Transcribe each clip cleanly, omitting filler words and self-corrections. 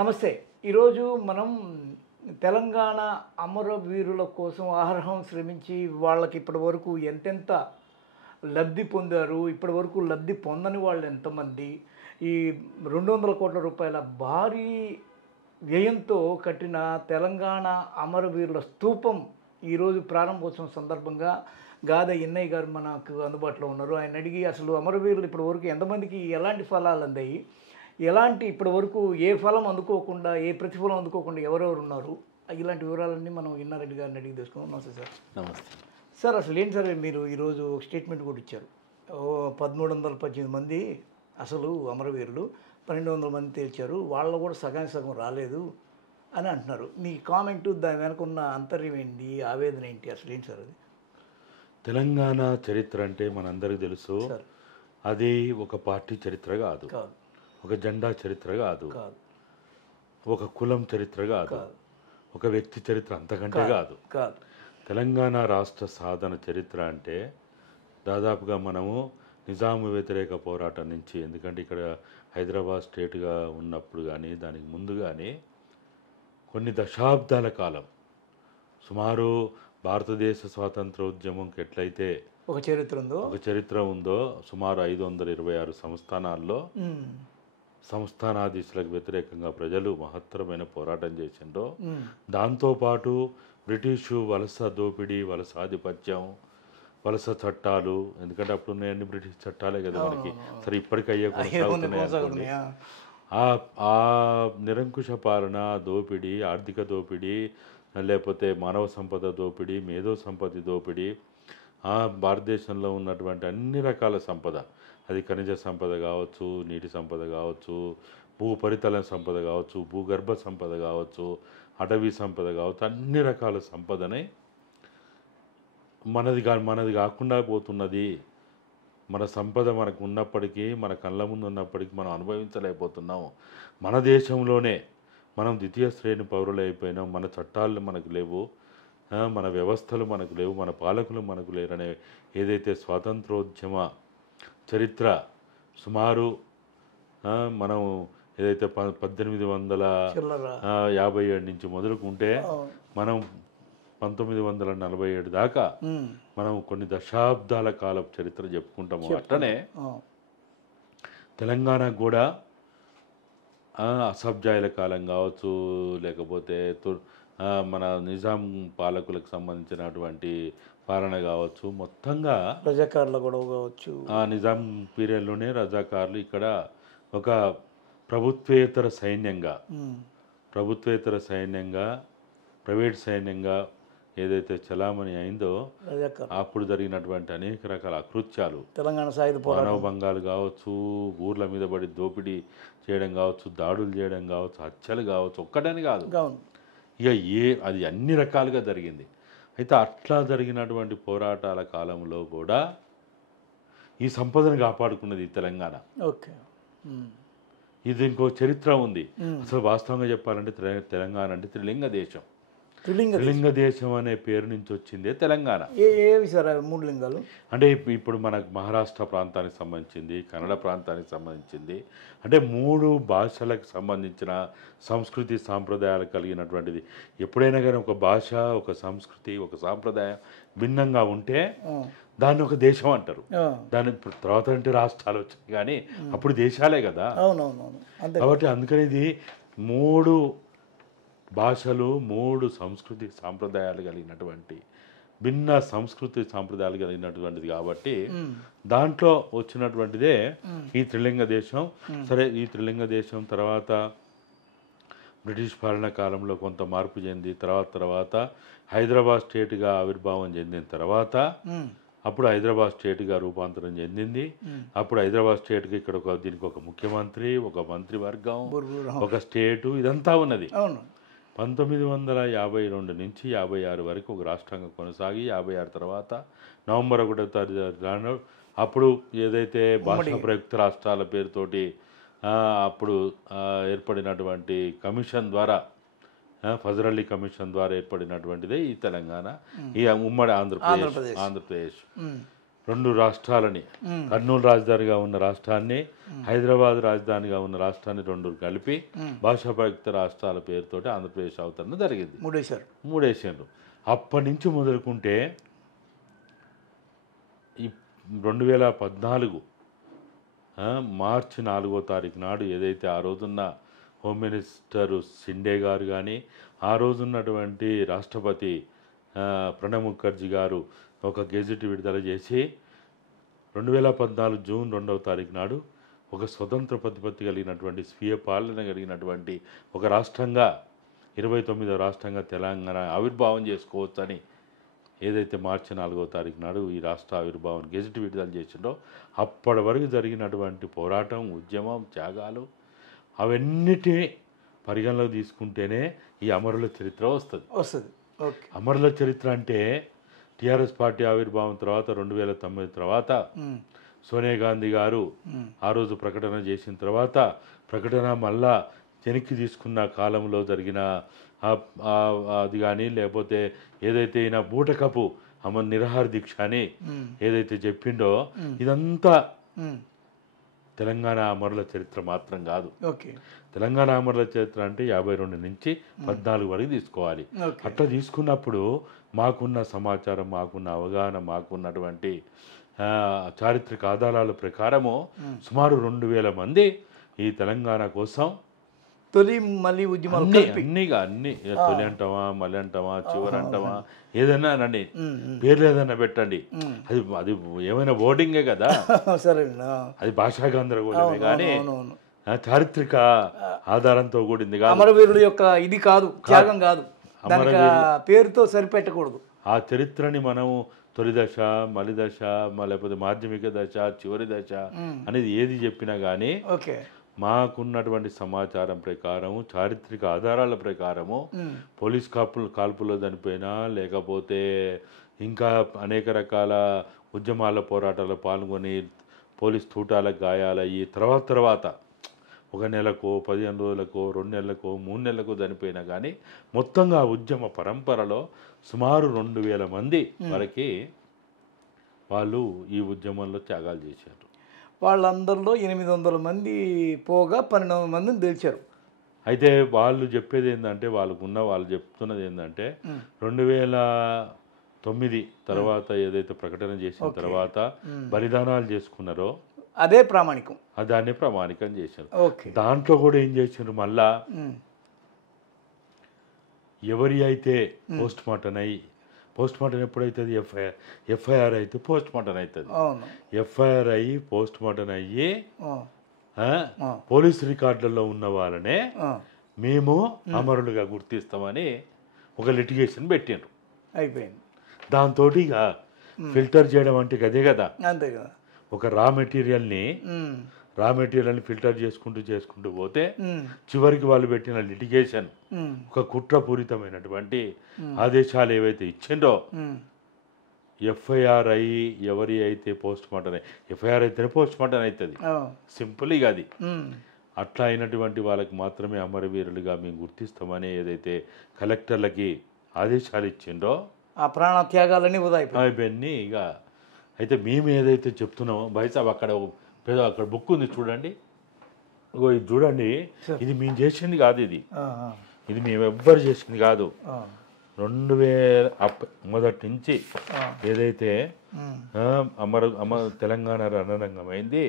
నమస్తే. ఈరోజు మనం తెలంగాణ అమరవీరుల కోసం అహర్హం శ్రమించి వాళ్ళకి ఇప్పటివరకు ఎంతెంత లబ్ధి పొందారు, ఇప్పటివరకు లబ్ధి పొందని వాళ్ళు ఎంతమంది, ఈ 200 కోట్ల రూపాయల భారీ వ్యయంతో కట్టిన తెలంగాణ అమరవీరుల స్తూపం ఈరోజు ప్రారంభోత్సవం సందర్భంగా గాద ఇన్నయ్య గారు మనకు అందుబాటులో ఉన్నారు. ఆయన అడిగి అసలు అమరవీరులు ఇప్పటివరకు ఎంతమందికి ఎలాంటి ఫలాలు అందాయి, ఎలాంటి ఇప్పటివరకు ఏ ఫలం అందుకోకుండా, ఏ ప్రతిఫలం అందుకోకుండా ఎవరెవరు ఉన్నారు, ఇలాంటి వివరాలన్నీ మనం ఇన్నారెడ్డి గారిని అడిగి తెలుసుకుందాం. నమస్తే సార్. నమస్తే సార్, అసలు ఏంటి సార్, మీరు ఈరోజు ఒక స్టేట్మెంట్ కూడా ఇచ్చారు. 1318 మంది అసలు అమరవీరులు, 1200 మంది తేల్చారు, వాళ్ళు కూడా సగానికి సగం రాలేదు అని అంటున్నారు. మీ కామెంటు, దాని వెనక ఉన్న అంతర్యం ఏంటి, ఆవేదన ఏంటి, అసలు ఏంటి సార్ అది? తెలంగాణ చరిత్ర అంటే మనందరికీ తెలుసు. సార్ అది ఒక పార్టీ చరిత్ర కాదు, కాదు, ఒక జెండా చరిత్ర కాదు, కాదు, ఒక కులం చరిత్ర కాదు, కాదు, ఒక వ్యక్తి చరిత్ర అంతకంటే కాదు. కాదు. తెలంగాణ రాష్ట్ర సాధన చరిత్ర అంటే దాదాపుగా మనము నిజాము వ్యతిరేక పోరాటం నుంచి, ఎందుకంటే ఇక్కడ హైదరాబాద్ స్టేట్గా ఉన్నప్పుడు కానీ దానికి ముందు కానీ కొన్ని దశాబ్దాల కాలం, సుమారు భారతదేశ స్వాతంత్ర ఉద్యమంకి ఎట్లయితే ఒక చరిత్ర ఉందో సుమారు 526 సంస్థానాల్లో సంస్థానాధీశులకు వ్యతిరేకంగా ప్రజలు మహత్తరమైన పోరాటం చేసిండ్రో, దాంతోపాటు బ్రిటిషు వలస దోపిడీ, వలస ఆధిపత్యం, వలస చట్టాలు, ఎందుకంటే అప్పుడు ఉన్నాయన్ని బ్రిటిష్ చట్టాలే కదా మనకి, సరే ఇప్పటికయ్యే కొనసాగుతున్నాయి. ఆ నిరంకుశ పాలన, దోపిడీ, ఆర్థిక దోపిడీ, లేకపోతే మానవ సంపద దోపిడీ, మేధో సంపత్తి దోపిడీ, భారతదేశంలో ఉన్నటువంటి అన్ని రకాల సంపద, అది ఖనిజ సంపద కావచ్చు, నీటి సంపద కావచ్చు, భూ ఉపరితల సంపద కావచ్చు, భూగర్భ సంపద కావచ్చు, అటవీ సంపద కావచ్చు, అన్ని రకాల సంపదనే మనది కాకుండా పోతున్నది. మన సంపద మనకు ఉన్నప్పటికీ, మన కళ్ళ ముందు ఉన్నప్పటికీ మనం అనుభవించలేకపోతున్నాం. మన దేశంలోనే మనం ద్వితీయ శ్రేణి పౌరులు అయిపోయినాం. మన చట్టాలు మనకు లేవు, మన వ్యవస్థలు మనకు లేవు, మన పాలకులు మనకు లేరనే ఏదైతే స్వాతంత్రోద్యమ చరిత్ర సుమారు మనం ఏదైతే 1857 నుంచి మొదలుకుంటే మనం 1947 దాకా మనం కొన్ని దశాబ్దాల కాలపు చరిత్ర చెప్పుకుంటాము. అట్లనే తెలంగాణకు కూడా అసబ్జాయిల కాలం కావచ్చు, లేకపోతే మన నిజాం పాలకులకు సంబంధించినటువంటి పాలన కావచ్చు, మొత్తంగా రజాకార్ల గొడవ కావచ్చు, నిజాం పీరియడ్లోనే రజాకార్లు ఇక్కడ ఒక ప్రభుత్వేతర సైన్యంగా ప్రైవేట్ సైన్యంగా ఏదైతే చలామణి అయిందో, అప్పుడు జరిగినటువంటి అనేక రకాల అకృత్యాలు, తెలంగాణ సాయుధ మానవ భంగాలు కావచ్చు, ఊర్ల మీద పడి దోపిడీ చేయడం కావచ్చు, దాడులు చేయడం కావచ్చు, హత్యలు కావచ్చు, ఒక్కటని కాదు, ఇక అది అన్ని రకాలుగా జరిగింది. అయితే అట్లా జరిగినటువంటి పోరాటాల కాలంలో కూడా ఈ సంపదను కాపాడుకున్నది తెలంగాణ. ఓకే, ఇది ఇంకో చరిత్ర ఉంది. అసలు వాస్తవంగా చెప్పాలంటే తెలంగాణ అంటే త్రిలింగ దేశం. త్రిలింగ దేశం అనే పేరు నుంచి వచ్చిందే తెలంగాణ. ఏవి సార్ 3 లింగాలు? అంటే ఇప్పుడు మనకు మహారాష్ట్ర ప్రాంతానికి సంబంధించింది, కన్నడ ప్రాంతానికి సంబంధించింది, అంటే 3 భాషలకు సంబంధించిన సంస్కృతి సాంప్రదాయాలు కలిగినటువంటిది. ఎప్పుడైనా కానీ ఒక భాష, ఒక సంస్కృతి, ఒక సాంప్రదాయం భిన్నంగా ఉంటే దాన్ని ఒక దేశం అంటారు. దాని తర్వాత అంటే రాష్ట్రాలు వచ్చాయి, కానీ అప్పుడు దేశాలే కదా. కాబట్టి అందుకని ఇది 3 భాషలు, 3 సంస్కృతి సాంప్రదాయాలు కలిగినటువంటి, భిన్న సంస్కృతి సాంప్రదాయాలు కలిగినటువంటిది. కాబట్టి దాంట్లో వచ్చినటువంటిదే ఈ త్రిలింగ దేశం. సరే, ఈ త్రిలింగ దేశం తర్వాత బ్రిటిష్ పాలన కాలంలో కొంత మార్పు చెంది తర్వాత హైదరాబాద్ స్టేట్గా ఆవిర్భావం చెందిన తర్వాత అప్పుడు హైదరాబాద్ స్టేట్గా రూపాంతరం చెందింది. అప్పుడు హైదరాబాద్ స్టేట్కి ఇక్కడ దీనికి ఒక ముఖ్యమంత్రి, ఒక మంత్రివర్గం, ఒక స్టేటు, ఇదంతా ఉన్నది. 1952 నుంచి 56 వరకు ఒక రాష్ట్రంగా కొనసాగి 56 తర్వాత నవంబర్ 1వ తారీఖు అప్పుడు ఏదైతే భాషా ప్రయుక్త రాష్ట్రాల పేరుతోటి అప్పుడు ఏర్పడినటువంటి కమిషన్ ద్వారా, ఫజర్ అలీ కమిషన్ ద్వారా ఏర్పడినటువంటిదే ఈ తెలంగాణ, ఈ ఉమ్మడి ఆంధ్రప్రదేశ్. 2 రాష్ట్రాలని, కర్నూలు రాజధానిగా ఉన్న రాష్ట్రాన్ని, హైదరాబాద్ రాజధానిగా ఉన్న రాష్ట్రాన్ని 2 కలిపి భాషాప్రయుక్త రాష్ట్రాల పేరుతోటి ఆంధ్రప్రదేశ్ అవతరణ జరిగింది. 3 వేసారు. అప్పటి నుంచి మొదలుకుంటే ఈ 2014 మార్చి 4వ తారీఖు నాడు ఏదైతే ఆ రోజున్న హోమ్ మినిస్టర్ షిండే గారు కానీ, ఆ రోజున్నటువంటి రాష్ట్రపతి ప్రణబ్ ముఖర్జీ గారు ఒక గెజెట్ విడుదల చేసి 2014 జూన్ 2వ తారీఖు నాడు ఒక స్వతంత్ర ప్రతిపత్తి కలిగినటువంటి స్వీయ పాలన కలిగినటువంటి ఒక రాష్ట్రంగా 29వ రాష్ట్రంగా తెలంగాణ ఆవిర్భావం చేసుకోవచ్చని ఏదైతే మార్చి 4వ తారీఖు నాడు ఈ రాష్ట్ర ఆవిర్భావం గెజెట్ విడుదల చేసిండో అప్పటి వరకు జరిగినటువంటి పోరాటం, ఉద్యమం, త్యాగాలు అవన్నిటినీ పరిగణలోకి తీసుకుంటేనే ఈ అమరుల చరిత్ర వస్తుంది. అమరుల చరిత్ర అంటే టీఆర్ఎస్ పార్టీ ఆవిర్భావం తర్వాత 2009 తర్వాత సోనియా గాంధీ గారు ఆ రోజు ప్రకటన చేసిన తర్వాత ప్రకటన మళ్ళా వెనక్కి తీసుకున్న కాలంలో జరిగిన అది కానీ, లేకపోతే ఏదైతే ఈయన బూటకపు నిరాహార దీక్ష అని ఏదైతే చెప్పిండో ఇదంతా తెలంగాణ అమరుల చరిత్ర మాత్రం కాదు. తెలంగాణ అమరుల చరిత్ర అంటే 52 నుంచి 14 వరకు తీసుకోవాలి. అట్లా తీసుకున్నప్పుడు మాకున్న సమాచారం, మాకున్న అవగాహన, మాకున్నటువంటి చారిత్రక ఆధారాల ప్రకారము సుమారు 2000 మంది ఈ తెలంగాణ కోసం తొలి మళ్ళీ ఉద్యమాలు అన్ని తొలి అంటావా, మళ్ళీ అంటావా, చివరి అంటావా, ఏదైనా అనండి, పేర్లు ఏదైనా పెట్టండి, అది ఏమైనా బోర్డింగే కదా, అది భాషా గందరగోళమే కానీ చారిత్రక ఆధారంతో కూడింది కాదు. అమరవీరుల యొక్క ఇది కాదు, త్యాగం కాదు, పేరుతో సరిపెట్టకూడదు. ఆ చరిత్రని మనం తొలి దశ, మలి దశ, లేకపోతే మాధ్యమిక దశ, చివరి దశ అనేది ఏది చెప్పినా కానీ మాకున్నటువంటి సమాచారం ప్రకారము, చారిత్రక ఆధారాల ప్రకారము పోలీస్ కాల్పులో చనిపోయినా, లేకపోతే ఇంకా అనేక రకాల ఉద్యమాల పోరాటాల్లో పాల్గొని పోలీస్ తూటాలకు గాయాలయ్యి తర్వాత ఒక నెలకో, 15 రోజులకో, 2 నెలలకో, 3 నెలలకో చనిపోయినా కానీ మొత్తంగా ఉద్యమ పరంపరలో సుమారు 2000 మంది వరకు వాళ్ళు ఈ ఉద్యమంలో త్యాగాలు చేశారు. వాళ్ళందరిలో 800 మంది పోగా 12 మందిని తెలిచారు. అయితే వాళ్ళు చెప్పేది ఏంటంటే, వాళ్ళు చెప్తున్నది ఏంటంటే 2009 తర్వాత ఏదైతే ప్రకటన చేసిన తర్వాత బలిదానాలు చేసుకున్నారో అదే ప్రామాణికం, దాన్ని ప్రామాణికం చేశారు. దాంట్లో కూడా ఏం చేశారు, మళ్ళా ఎవరి అయితే పోస్ట్ మార్టం ఎప్పుడైతుంది, ఎఫ్ఐఆర్ అయితే పోస్ట్ మార్టం అవుతుంది. ఎఫ్ఐఆర్ అయ్యి పోస్ట్ మార్టం అయ్యి పోలీస్ రికార్డులలో ఉన్న వాళ్ళనే మేము అమరులుగా గుర్తిస్తామని ఒక లిటిగేషన్ పెట్టారు. అయిపోయింది. దాంతో ఇక ఫిల్టర్ చేయడం అంటే అదే కదా, అంతే కదా. ఒక రా మెటీరియల్ని ఫిల్టర్ చేసుకుంటూ పోతే చివరికి వాళ్ళు పెట్టిన లిటిగేషన్ ఒక కుట్రపూరితమైనటువంటి ఆదేశాలు ఏవైతే ఇచ్చిండో, ఎఫ్ఐఆర్ అయ్యి ఎవరి అయితే పోస్ట్ మార్టం ఎఫ్ఐఆర్ అయితేనే పోస్ట్ మార్టం అవుతుంది, సింపుల్ ఇక అది. అట్లా అయినటువంటి వాళ్ళకి మాత్రమే అమరవీరులుగా మేము గుర్తిస్తామని ఏదైతే కలెక్టర్లకి ఆదేశాలు ఇచ్చిండో ఆ ప్రాణ త్యాగాలని ఇవన్నీ ఇక. అయితే మేము ఏదైతే చెప్తున్నామో బైసాబ్ అక్కడ బుక్ ఉంది చూడండి, ఇది చూడండి, ఇది మేము చేసింది కాదు, ఇది మేము ఎవ్వరు చేసింది కాదు. 2000 మొదటి నుంచి ఏదైతే తెలంగాణ రణరంగమైంది,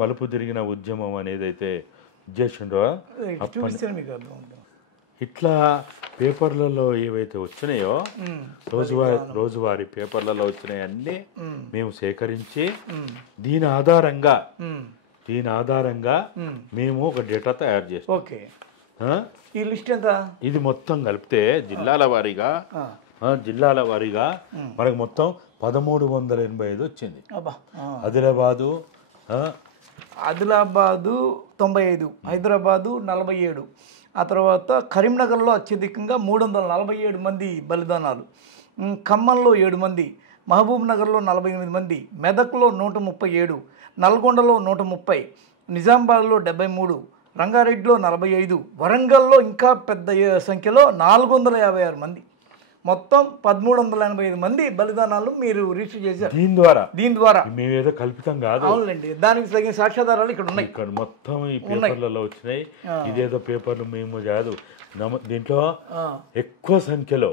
మలుపు తిరిగిన ఉద్యమం అనేదైతే చేసిండో ఇట్లా పేపర్లలో ఏవైతే వచ్చినాయో రోజువారీ పేపర్లలో వచ్చినాయన్నీ మేము సేకరించి దీని ఆధారంగా మేము ఒక డేటా తయారు చేస్తాం. ఈ లిస్ట్ ఎంత? ఇది మొత్తం కలిపితే జిల్లాల వారీగా మనకు మొత్తం 1385 వచ్చింది. ఆదిలాబాదు 95, హైదరాబాదు 47, ఆ తర్వాత కరీంనగర్లో అత్యధికంగా 347 మంది బలిదానాలు, ఖమ్మంలో 7 మంది, మహబూబ్ నగర్లో 48 మంది, మెదక్లో 137, నల్గొండలో 130, నిజామాబాద్లో 73, రంగారెడ్డిలో 45, వరంగల్లో ఇంకా పెద్ద సంఖ్యలో 456 మంది మొత్తం 1385 మంది బలిదానాలు మీరు రిజిస్టర్ చేశారు దీని ద్వారా మేమేదో కల్పితం కాదు. అవునండి, దానికి తగిన సాక్ష్యాధారాలు ఇక్కడ ఉన్నాయి. ఇక్కడ మొత్తం ఈ పేపర్లలో వచ్చినాయి. ఇదేదో పేపర్లు మేము కాదు, దీంట్లో ఎక్కువ సంఖ్యలో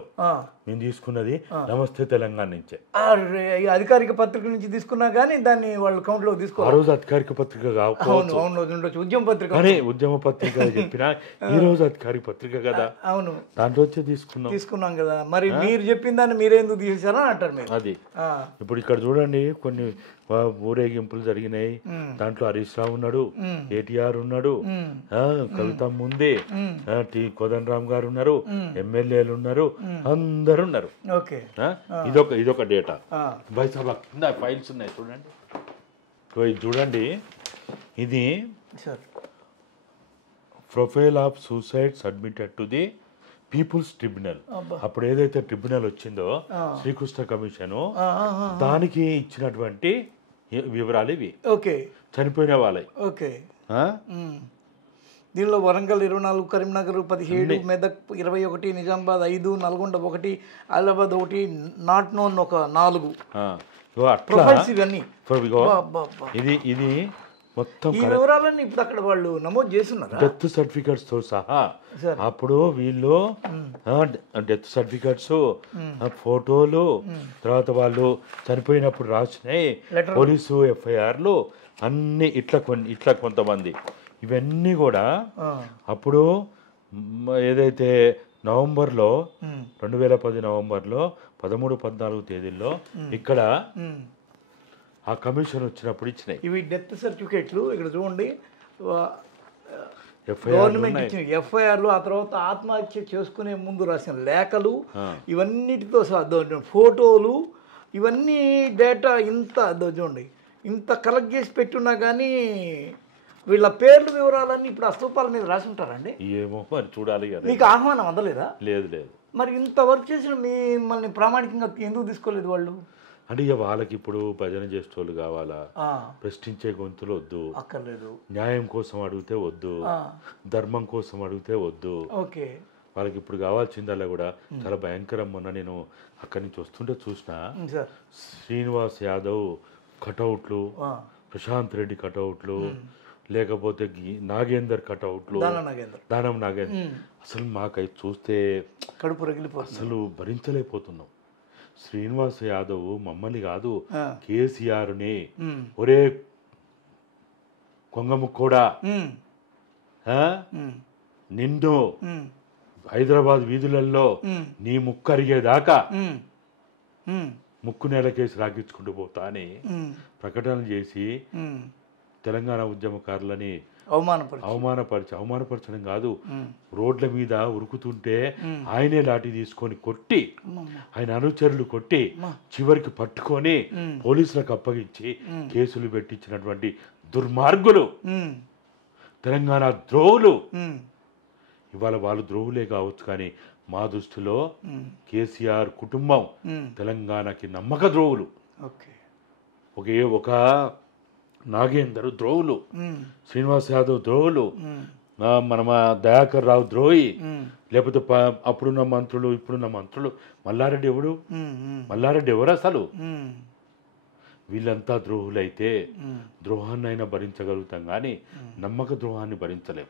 మేము తీసుకున్నది నమస్తే తెలంగాణ నుంచే. అధికారిక పత్రిక నుంచి తీసుకున్నా కానీ దాన్ని వాళ్ళు కౌంట్ లో తీసుకోవాలి. ఆ రోజు అధికారిక పత్రిక కాకపోవచ్చు, ఉద్యమ పత్రిక, కానీ ఉద్యమ పత్రిక చెప్పినా ఈ రోజు అధికారిక పత్రిక కదా. అవును, దాంట్లో వచ్చే తీసుకున్నాం కదా. మరి మీరు చెప్పిన దాన్ని మీరెందుకు తీసేశారని అంటారు మీరు. అది ఇప్పుడు ఇక్కడ చూడండి, కొన్ని ఊరేగింపులు జరిగినాయి. దాంట్లో హరీష్ రావు ఉన్నాడు, కేటీఆర్ ఉన్నాడు, కవితమ్మ ఉంది, కోదండరామ్ గారు ఉన్నారు, ఎమ్మెల్యేలు ఉన్నారు, అందరు ఉన్నారు. ఇదొక డేటా. బైసాబా కింద ఫైల్స్ ఉన్నాయి చూడండి. చూడండి, ఇది profile of suicides admitted to the people's tribunal. అప్పుడు ఏదైతే ట్రిబ్యునల్ వచ్చిందో శ్రీకృష్ణ కమిషన్, దానికి ఇచ్చినటువంటి వివరాలు ఇవి. చనిపోయిన వాళ్ళవి. దీనిలో వరంగల్ 24, కరీంనగర్ 17, మెదక్ 21, నిజామాబాద్ 5, నల్గొండ 1, ఆదిలాబాద్ 1, నాట్ నోన్ ఒక 4. ఇది మొత్తం ఈ వివరాలన్నీ ఇప్పుడు అక్కడ వాళ్ళు నమోదు చేస్తున్నారు, డెత్ సర్టిఫికెట్స్ తో సహా. అప్పుడు వీళ్ళు డెత్ సర్టిఫికెట్స్, ఫోటోలు, తర్వాత వాళ్ళు చనిపోయినప్పుడు రాసినాయి పోలీసు ఎఫ్ఐఆర్లు అన్ని ఇట్లా కొంతమంది. ఇవన్నీ కూడా అప్పుడు ఏదైతే నవంబర్లో 2010 నవంబర్లో 13, 14 తేదీల్లో ఇక్కడ ఆ కమిషన్ వచ్చినప్పుడు ఇచ్చినాయి. ఇవి డెత్ సర్టిఫికేట్లు ఇక్కడ చూడండి, గవర్నమెంట్ ఇచ్చిన ఎఫ్ఐఆర్లు, ఆ తర్వాత ఆత్మహత్య చేసుకునే ముందు రాసిన లేఖలు, ఇవన్నిటితో ఫోటోలు, ఇవన్నీ డేటా ఇంత చూడండి, ఇంత కలెక్ట్ చేసి పెట్టున్నా కానీ వీళ్ళ పేర్లు వివరాలన్నీ ఇప్పుడు ఆ స్తూపాల మీద రాసి ఉంటారండి. ఏమో మరి చూడాలి. మీకు ఆహ్వానం అందలేదా? లేదు. మరి ఇంత వర్క్ చేసిన మిమ్మల్ని ప్రామాణికంగా ఎందుకు తీసుకోలేదు వాళ్ళు? అంటే ఇక వాళ్ళకి ఇప్పుడు భజన చేసేటోళ్ళు కావాలా, ప్రశ్నించే గొంతులు వద్దు, అక్కర్లేదు, న్యాయం కోసం అడిగితే వద్దు, ధర్మం కోసం అడిగితే వద్దు. వాళ్ళకి ఇప్పుడు కావాల్సిందల్లా కూడా చాలా భయంకరం. మొన్న నేను అక్కడి నుంచి వస్తుంటే చూసిన శ్రీనివాస్ యాదవ్ కటౌట్లు, ప్రశాంత్ రెడ్డి కటౌట్లు, లేకపోతే నాగేందర్ కటౌట్లు, దానం నాగేందర్. అసలు మాకైతే చూస్తే కడుపు రగిలిపోతుంది, అసలు భరించలేకపోతున్నాం. శ్రీనివాస్ యాదవ్ మమ్మల్ని కాదు, కేసీఆర్ని ఒరే కొంగముక్కోడా, నిండు హైదరాబాద్ వీధులలో నీ ముక్కు అరిగేదాకా ముక్కు నేలకేసి రాగించుకుంటూ పోతా అని ప్రకటనలు చేసి తెలంగాణ ఉద్యమకారులని అవమానపరచడం కాదు, రోడ్ల మీద ఉరుకుతుంటే ఆయనే లాఠీ తీసుకొని కొట్టి, ఆయన అనుచరులు కొట్టి, చివరికి పట్టుకొని పోలీసులకు అప్పగించి కేసులు పెట్టించినటువంటి దుర్మార్గులు, తెలంగాణ ద్రోహులు. ఇవాళ వాళ్ళు ద్రోహులే కావచ్చు, కానీ మా దృష్టిలో కేసీఆర్ కుటుంబం తెలంగాణకి నమ్మక ద్రోహులు. ఒక నాగేందర్ ద్రోహులు, శ్రీనివాస్ యాదవ్ ద్రోహులు, మన దయాకర్ రావు ద్రోహి, లేకపోతే అప్పుడున్న మంత్రులు ఇప్పుడున్న మంత్రులు. మల్లారెడ్డి ఎవరు అసలు? వీళ్ళంతా ద్రోహులైతే ద్రోహాన్ని అయినా భరించగలుగుతాం, కానీ నమ్మక ద్రోహాన్ని భరించలేం.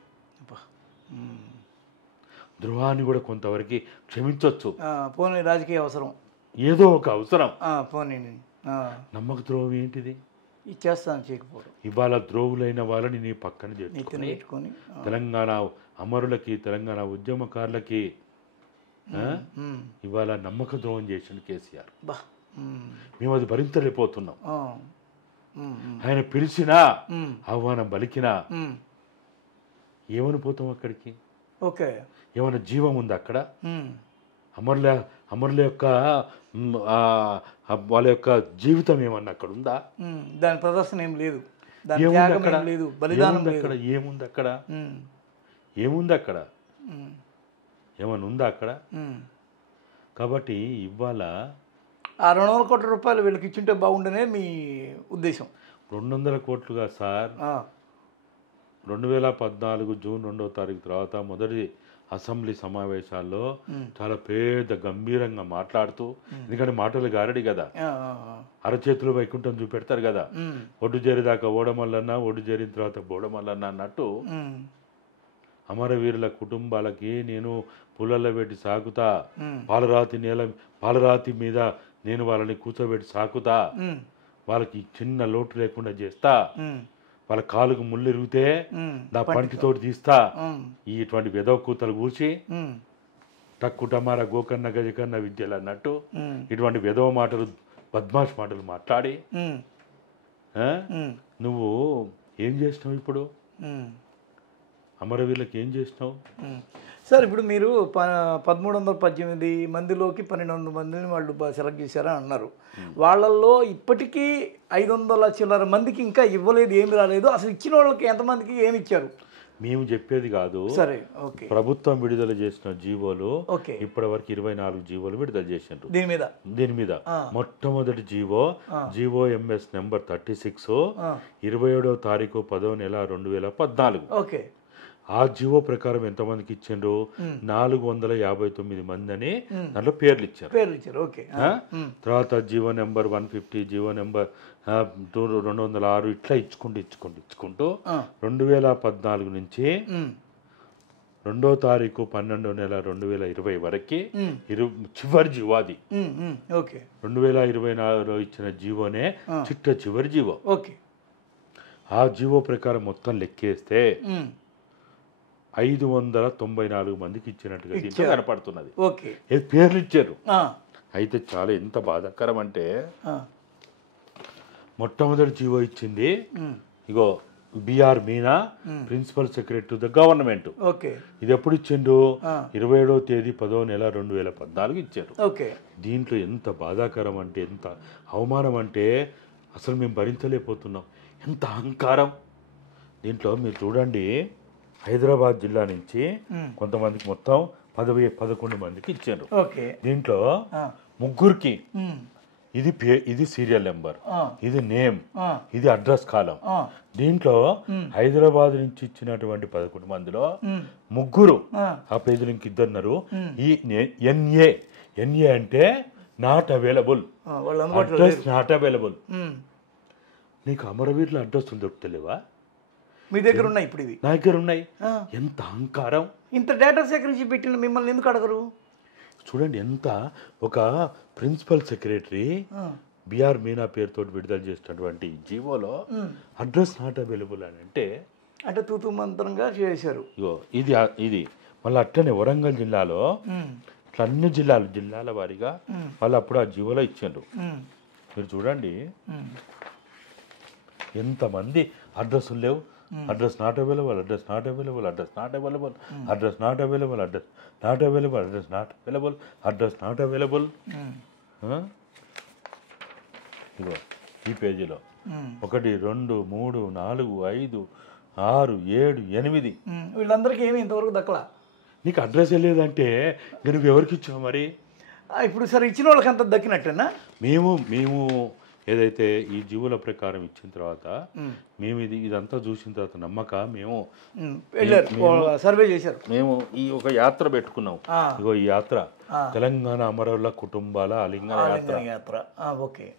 ద్రోహాన్ని కూడా కొంతవరకు క్షమించవచ్చు, పోనీ రాజకీయ అవసరం, ఏదో ఒక అవసరం. నమ్మక ద్రోహం ఏంటిది? ఇచ్చేస్తాను చేయకపోవడం. ఇవాళ ద్రోహులైన వాళ్ళని నీ పక్కన చేర్చుకొని తెలంగాణ అమరులకి, తెలంగాణ ఉద్యమకారులకి ఇవాళ నమ్మక ద్రోహం చేసిండు కేసీఆర్. మేము అది భరించలేకపోతున్నాం. ఆయన పిలిచినా, ఆహ్వానం పలికినా ఏమనిపోతాం అక్కడికి? ఏమైనా జీవం ఉంది అక్కడ? అమరుల యొక్క వాళ్ళ యొక్క జీవితం ఏమన్నా అక్కడ ఉందా? దాని ప్రదర్శన ఏం లేదు, ఏముంది అక్కడ? ఏమన్నా ఉందా అక్కడ? కాబట్టి ఇవాళ ఆ 200 కోట్ల రూపాయలు వీళ్ళకి ఇచ్చింటే బాగుండనే మీ ఉద్దేశం? 200 కోట్లుగా సార్, 2014 జూన్ 2వ తారీఖు తర్వాత మొదటి అసెంబ్లీ సమావేశాల్లో చాలా పెద్ద గంభీరంగా మాట్లాడుతూ, ఎందుకంటే మాటలు గారడి కదా, అరచేతులు వైకుంఠం చూపెడతారు కదా, ఒడ్డు చేరేదాకా ఓడమల్లన్నా, ఒడ్డు చేరిన తర్వాత బోడమల్లన్నా అన్నట్టు అమరవీరుల కుటుంబాలకి నేను పుల్లల్లో పెట్టి సాకుతా, పాలరాతి మీద నేను వాళ్ళని కూర్చోబెట్టి సాకుతా, వాళ్ళకి చిన్న లోటు లేకుండా చేస్తా, వాళ్ళ కాలుకు ముళ్ళు ఇరిగితే నా పంటితోటి తీస్తా, ఇటువంటి వెదవ కూతలు కూర్చి టక్కు టమారా గోకన్న గజకన్న విద్యలు అన్నట్టు ఇటువంటి వెదవ మాటలు, బద్మాష్ మాటలు మాట్లాడి నువ్వు ఏం చేసినావు? ఇప్పుడు అమరవీరులకు ఏం చేసినావు సార్? ఇప్పుడు మీరు 1318 మందిలోకి 1200 మందిని వాళ్ళు సెలెక్ట్ చేశారని అన్నారు. వాళ్ళల్లో ఇప్పటికీ 500 చిల్లర మందికి ఇంకా ఇవ్వలేదు, ఏమి రాలేదు. అసలు ఇచ్చిన వాళ్ళకి ఎంతమందికి ఏమి ఇచ్చారు? మేము చెప్పేది కాదు. సరే, ఓకే. ప్రభుత్వం విడుదల చేసిన జీవోలు ఇప్పటి వరకు 24 జీవోలు విడుదల చేసిండ్రు దీని మీద. మొట్టమొదటి జీవో ఎంఎస్ నెంబర్ 36 27వ తారీఖు 10వ నెల 2014. ఓకే. ఆ జీవో ప్రకారం ఎంతమందికి ఇచ్చిండ్రు? 459 మంది అని దాంట్లో పేర్లు ఇచ్చారు. ఓకే. తర్వాత జీవో నెంబర్ 150, జీవో నెంబర్ 206 ఇట్లా ఇచ్చుకుంటూ 2014 నుంచి 2వ తారీఖు 12వ నెల 2020 వరకు చివరి జీవో అది. 2024లో ఇచ్చిన జీవోనే చివరి జీవో. ఆ జీవో ప్రకారం మొత్తం లెక్కేస్తే 594 మందికి ఇచ్చినట్టుగా దీంట్లో కనపడుతున్నది. పేర్లు ఇచ్చారు. అయితే చాలా ఎంత బాధాకరం అంటే, మొట్టమొదటి జీవో ఇచ్చింది ఇగో BR Meena, principal secretary to the government. ఇది ఎప్పుడు ఇచ్చిండు? 27వ తేదీ 10వ నెల 2014 ఇచ్చారు. దీంట్లో ఎంత బాధాకరం అంటే, ఎంత అవమానం అంటే అసలు మేము భరించలేకపోతున్నాం. ఎంత అహంకారం దీంట్లో. మీరు చూడండి, హైదరాబాద్ జిల్లా నుంచి కొంతమందికి మొత్తం 11 మందికి ఇచ్చారు. దీంట్లో ముగ్గురికి ఇది సీరియల్ నెంబర్, ఇది నేమ్, ఇది అడ్రస్ కాలం. దీంట్లో హైదరాబాద్ నుంచి ఇచ్చినటువంటి 11 మందిలో ముగ్గురు ఆ పేజీ నుంచి ఇద్దరున్నారు. ఈ ఎన్ఏ అంటే not available, address not available. నీకు అమరవీరుల అడ్రస్ దొరుకుతలేవా? మీ దగ్గర ఉన్నాయి. ఇప్పుడు ఇవి నా దగ్గర ఉన్నాయి. ఎంత అహంకారం! ఇంత డేటా సేకరించి పెట్టిన మిమ్మల్ని ఎందుకు అడగరు? చూడండి, ఎంత ఒక ప్రిన్సిపల్ సెక్రటరీ బిఆర్ మీనా పేరుతో విడుదల చేసినటువంటి జీవోలో అడ్రస్ నాట్ అవైలబుల్ అని అంటే తూతూ మంత్రంగా చేశారు. ఇగో ఇది మళ్ళీ అట్లనే వరంగల్ జిల్లాలో ఇట్లా అన్ని జిల్లాల వారీగా వాళ్ళు అప్పుడు ఆ జీవోలో ఇచ్చారు. మీరు చూడండి ఎంతమంది అడ్రస్లు లేవు. Address not available, address not available, address not available, address not available, address not available, address not available, address not available. ఇగో ఈ పేజీలో 1 2 3 4 5 6 7 8 వీళ్ళందరికీ ఏమి ఇంతవరకు దక్కలా. నీకు అడ్రస్ లేదంటే నువ్వు ఎవరికి ఇచ్చావు మరి? ఇప్పుడు సరే, ఇచ్చిన వాళ్ళకి అంత దక్కినట్టేనా? మేము ఏదైతే ఈ జీవుల ప్రకారం ఇచ్చిన తర్వాత మేము ఇదంతా చూసిన తర్వాత నమ్మక మేము సర్వే చేశారు. మేము ఈ ఒక యాత్ర పెట్టుకున్నాం. ఇగో ఈ యాత్ర తెలంగాణ అమరవీరుల కుటుంబాల ఆలింగన యాత్ర.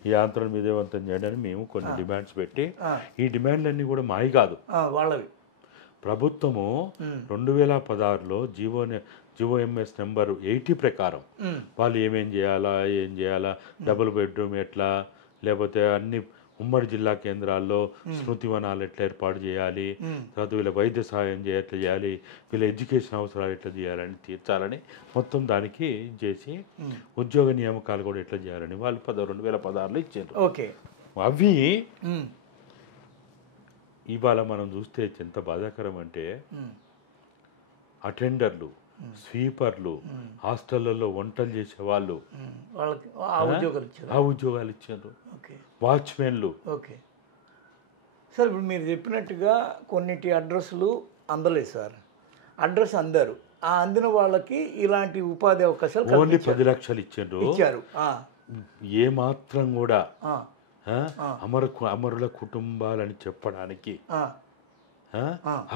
ఈ యాత్రను విజయవంతం చేయడానికి మేము కొన్ని డిమాండ్స్ పెట్టి, ఈ డిమాండ్లన్నీ కూడా మాయి కాదు, వాళ్ళవి. ప్రభుత్వము 2016లో జీవో ఎంఎస్ నెంబర్ 80 ప్రకారం వాళ్ళు ఏం చేయాలా, డబుల్ బెడ్రూమ్ ఎట్లా, లేకపోతే అన్ని ఉమ్మడి జిల్లా కేంద్రాల్లో స్మృతి వనాలు ఎట్లా ఏర్పాటు చేయాలి, తర్వాత వీళ్ళ వైద్య సహాయం ఎట్లా చేయాలి, వీళ్ళ ఎడ్యుకేషన్ అవసరాలు ఎట్లా చేయాలని తీర్చాలని మొత్తం దానికి చేసి ఉద్యోగ నియామకాలు కూడా ఎట్లా చేయాలని వాళ్ళు 2016లో ఇచ్చారు. అవి ఇవాళ మనం చూస్తే ఎంత బాధాకరం అంటే, అటెండర్లు, స్వీపర్లు, హాస్టళ్లలో వంటలు చేసే వాళ్ళు ఆ ఉద్యోగాలు ఇచ్చారు. వాచ్మెన్లు. సార్, ఇప్పుడు మీరు చెప్పినట్టుగా కొన్నిటి అడ్రస్లు అందలేదు సార్. అడ్రస్ అందరు అందిన వాళ్ళకి ఇలాంటి ఉపాధి అవకాశాలు ఓన్లీ 10 లక్షలు ఇచ్చారు. ఏ మాత్రం కూడా అమరుల కుటుంబాలని చెప్పడానికి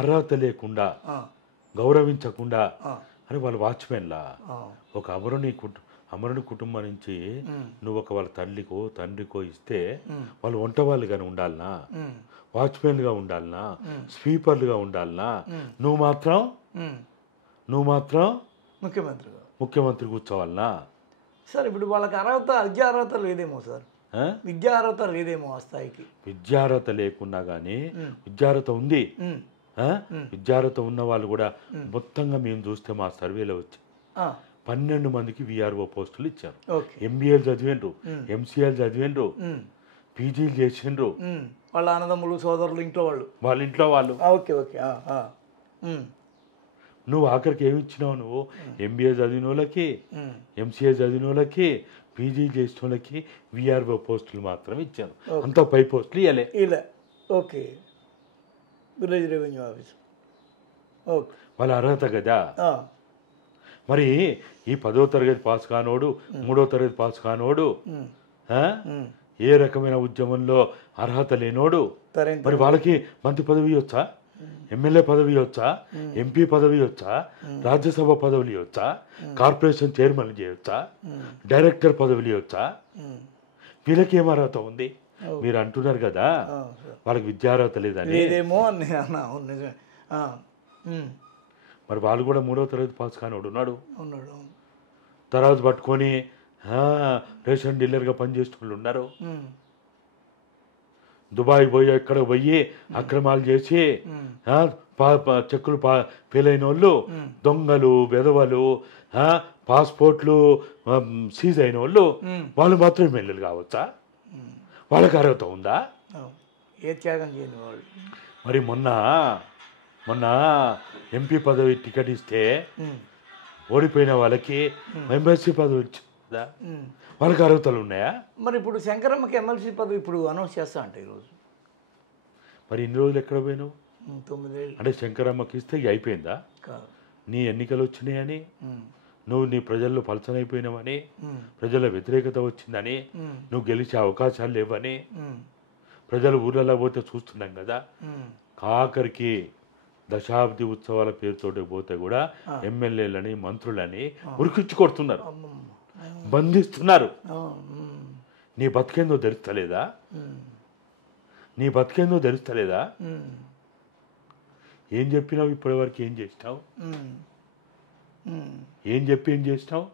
అర్హత లేకుండా, గౌరవించకుండా అని వాళ్ళు వాచ్మెన్లా. ఒక అమరుని కుటుంబం నుంచి నువ్వు ఒక వాళ్ళ తల్లికో తండ్రికో ఇస్తే వాళ్ళు వంట వాళ్ళుగానే ఉండాలనా, వాచ్మెన్గా ఉండాలనా, స్వీపర్లుగా ఉండాలనా, నువ్వు మాత్రం ముఖ్యమంత్రి కూర్చోవాలనా? సార్ ఇప్పుడు వాళ్ళకి విద్యా అర్హత లేదేమో సార్, విద్యా అర్హత లేదేమో ఆ స్థాయికి. విద్యార్హత లేకున్నా కానీ విద్యార్హత ఉంది. విద్యార్హత ఉన్న వాళ్ళు కూడా మొత్తంగా మేము చూస్తే మా సర్వేలో వచ్చి 12 మందికి విఆర్ఓ పోస్టులు ఇచ్చారు. ఎంబీఏలు చదివిండ్రు, ఎంసీఏలు చదివిండ్రు, పీజీలు చేసిండ్రు. వాళ్ళ అన్నదమ్ములు సోదరులు వాళ్ళ ఇంట్లో వాళ్ళు. Okay okay. నువ్వు ఆఖరికి ఏమి ఇచ్చినావు? నువ్వు ఎంబీఏ చదివిన వాళ్ళకి, ఎంసీఏ చదివిన వాళ్ళకి, పీజీ చేసిన వాళ్ళకి విఆర్ఓ పోస్టులు మాత్రం ఇచ్చాను. అంతా పై పోస్టులు ఇలా. Okay, village revenue office. Okay, వాళ్ళ అర్హత కదా. మరి ఈ 10వ తరగతి పాస్ కానోడు, 3వ తరగతి పాస్ కానోడు, ఏ రకమైన ఉద్యమంలో అర్హత లేనోడు, మరి వాళ్ళకి మంత్రి పదవి ఇవ్వచ్చా, ఎమ్మెల్యే పదవి ఇవ్వచ్చా, ఎంపీ పదవి ఇవ్వచ్చా, రాజ్యసభ పదవులు ఇవ్వచ్చా, కార్పొరేషన్ చైర్మన్ చేయొచ్చా, డైరెక్టర్ పదవులు ఇవ్వచ్చా? వీళ్ళకి ఏం అర్హత ఉంది? మీరు అంటున్నారు కదా వాళ్ళకి విద్యార్హత లేదని. మరి వాళ్ళు కూడా 3వ తరగతి పాస్ కానివాడు ఉన్నాడు. తర్వాత పట్టుకొని రేషన్ డీలర్గా పనిచేసిన వాళ్ళు ఉన్నారు. దుబాయ్ పోయి ఎక్కడ పోయి అక్రమాలు చేసి చెక్కులు ఫెయిల్ అయిన వాళ్ళు, దొంగలు, బెదవలు, పాస్పోర్ట్లు సీజ్ అయిన వాళ్ళు మాత్రం ఎమ్మెల్యేలు కావచ్చా? వాళ్ళకి అర్హత ఉందా? ఏ త్యాగం చేయని వాళ్ళు. మరి మొన్న ఎంపీ పదవి టికెట్ ఇస్తే ఓడిపోయిన వాళ్ళకి ఎంఎల్సీ పదవి ఇచ్చిందా? వాళ్ళకి అర్హతలు ఉన్నాయా? మరి ఇప్పుడు శంకరమ్మకి ఎమ్మెల్సీ పదవి ఇప్పుడు అనౌన్స్ చేస్తా అంటే ఈరోజు. మరి ఇన్ని రోజులు ఎక్కడ పోయినావు? 9 ఏళ్ళు. అంటే శంకరమ్మకి ఇస్తే అయిపోయిందా? నీ ఎన్నికలు వచ్చినాయని, నువ్వు నీ ప్రజల్లో పలచనైపోయినావని, ప్రజల వ్యతిరేకత వచ్చిందని, నువ్వు గెలిచే అవకాశాలు లేవని ప్రజలు ఊళ్ళలో పోతే చూస్తున్నాం కదా. ఆఖరికి దశాబ్ది ఉత్సవాల పేరుతోటి పోతే కూడా ఎమ్మెల్యేలని, మంత్రులని ఉరికిచ్చి కొడుతున్నారు, బంధిస్తున్నారు. నీ బతికేందో తెలుస్తలేదా? ఏం చెప్పినావు ఇప్పటి వరకు? ఏం చేసినావు? ఏం చేసినావు?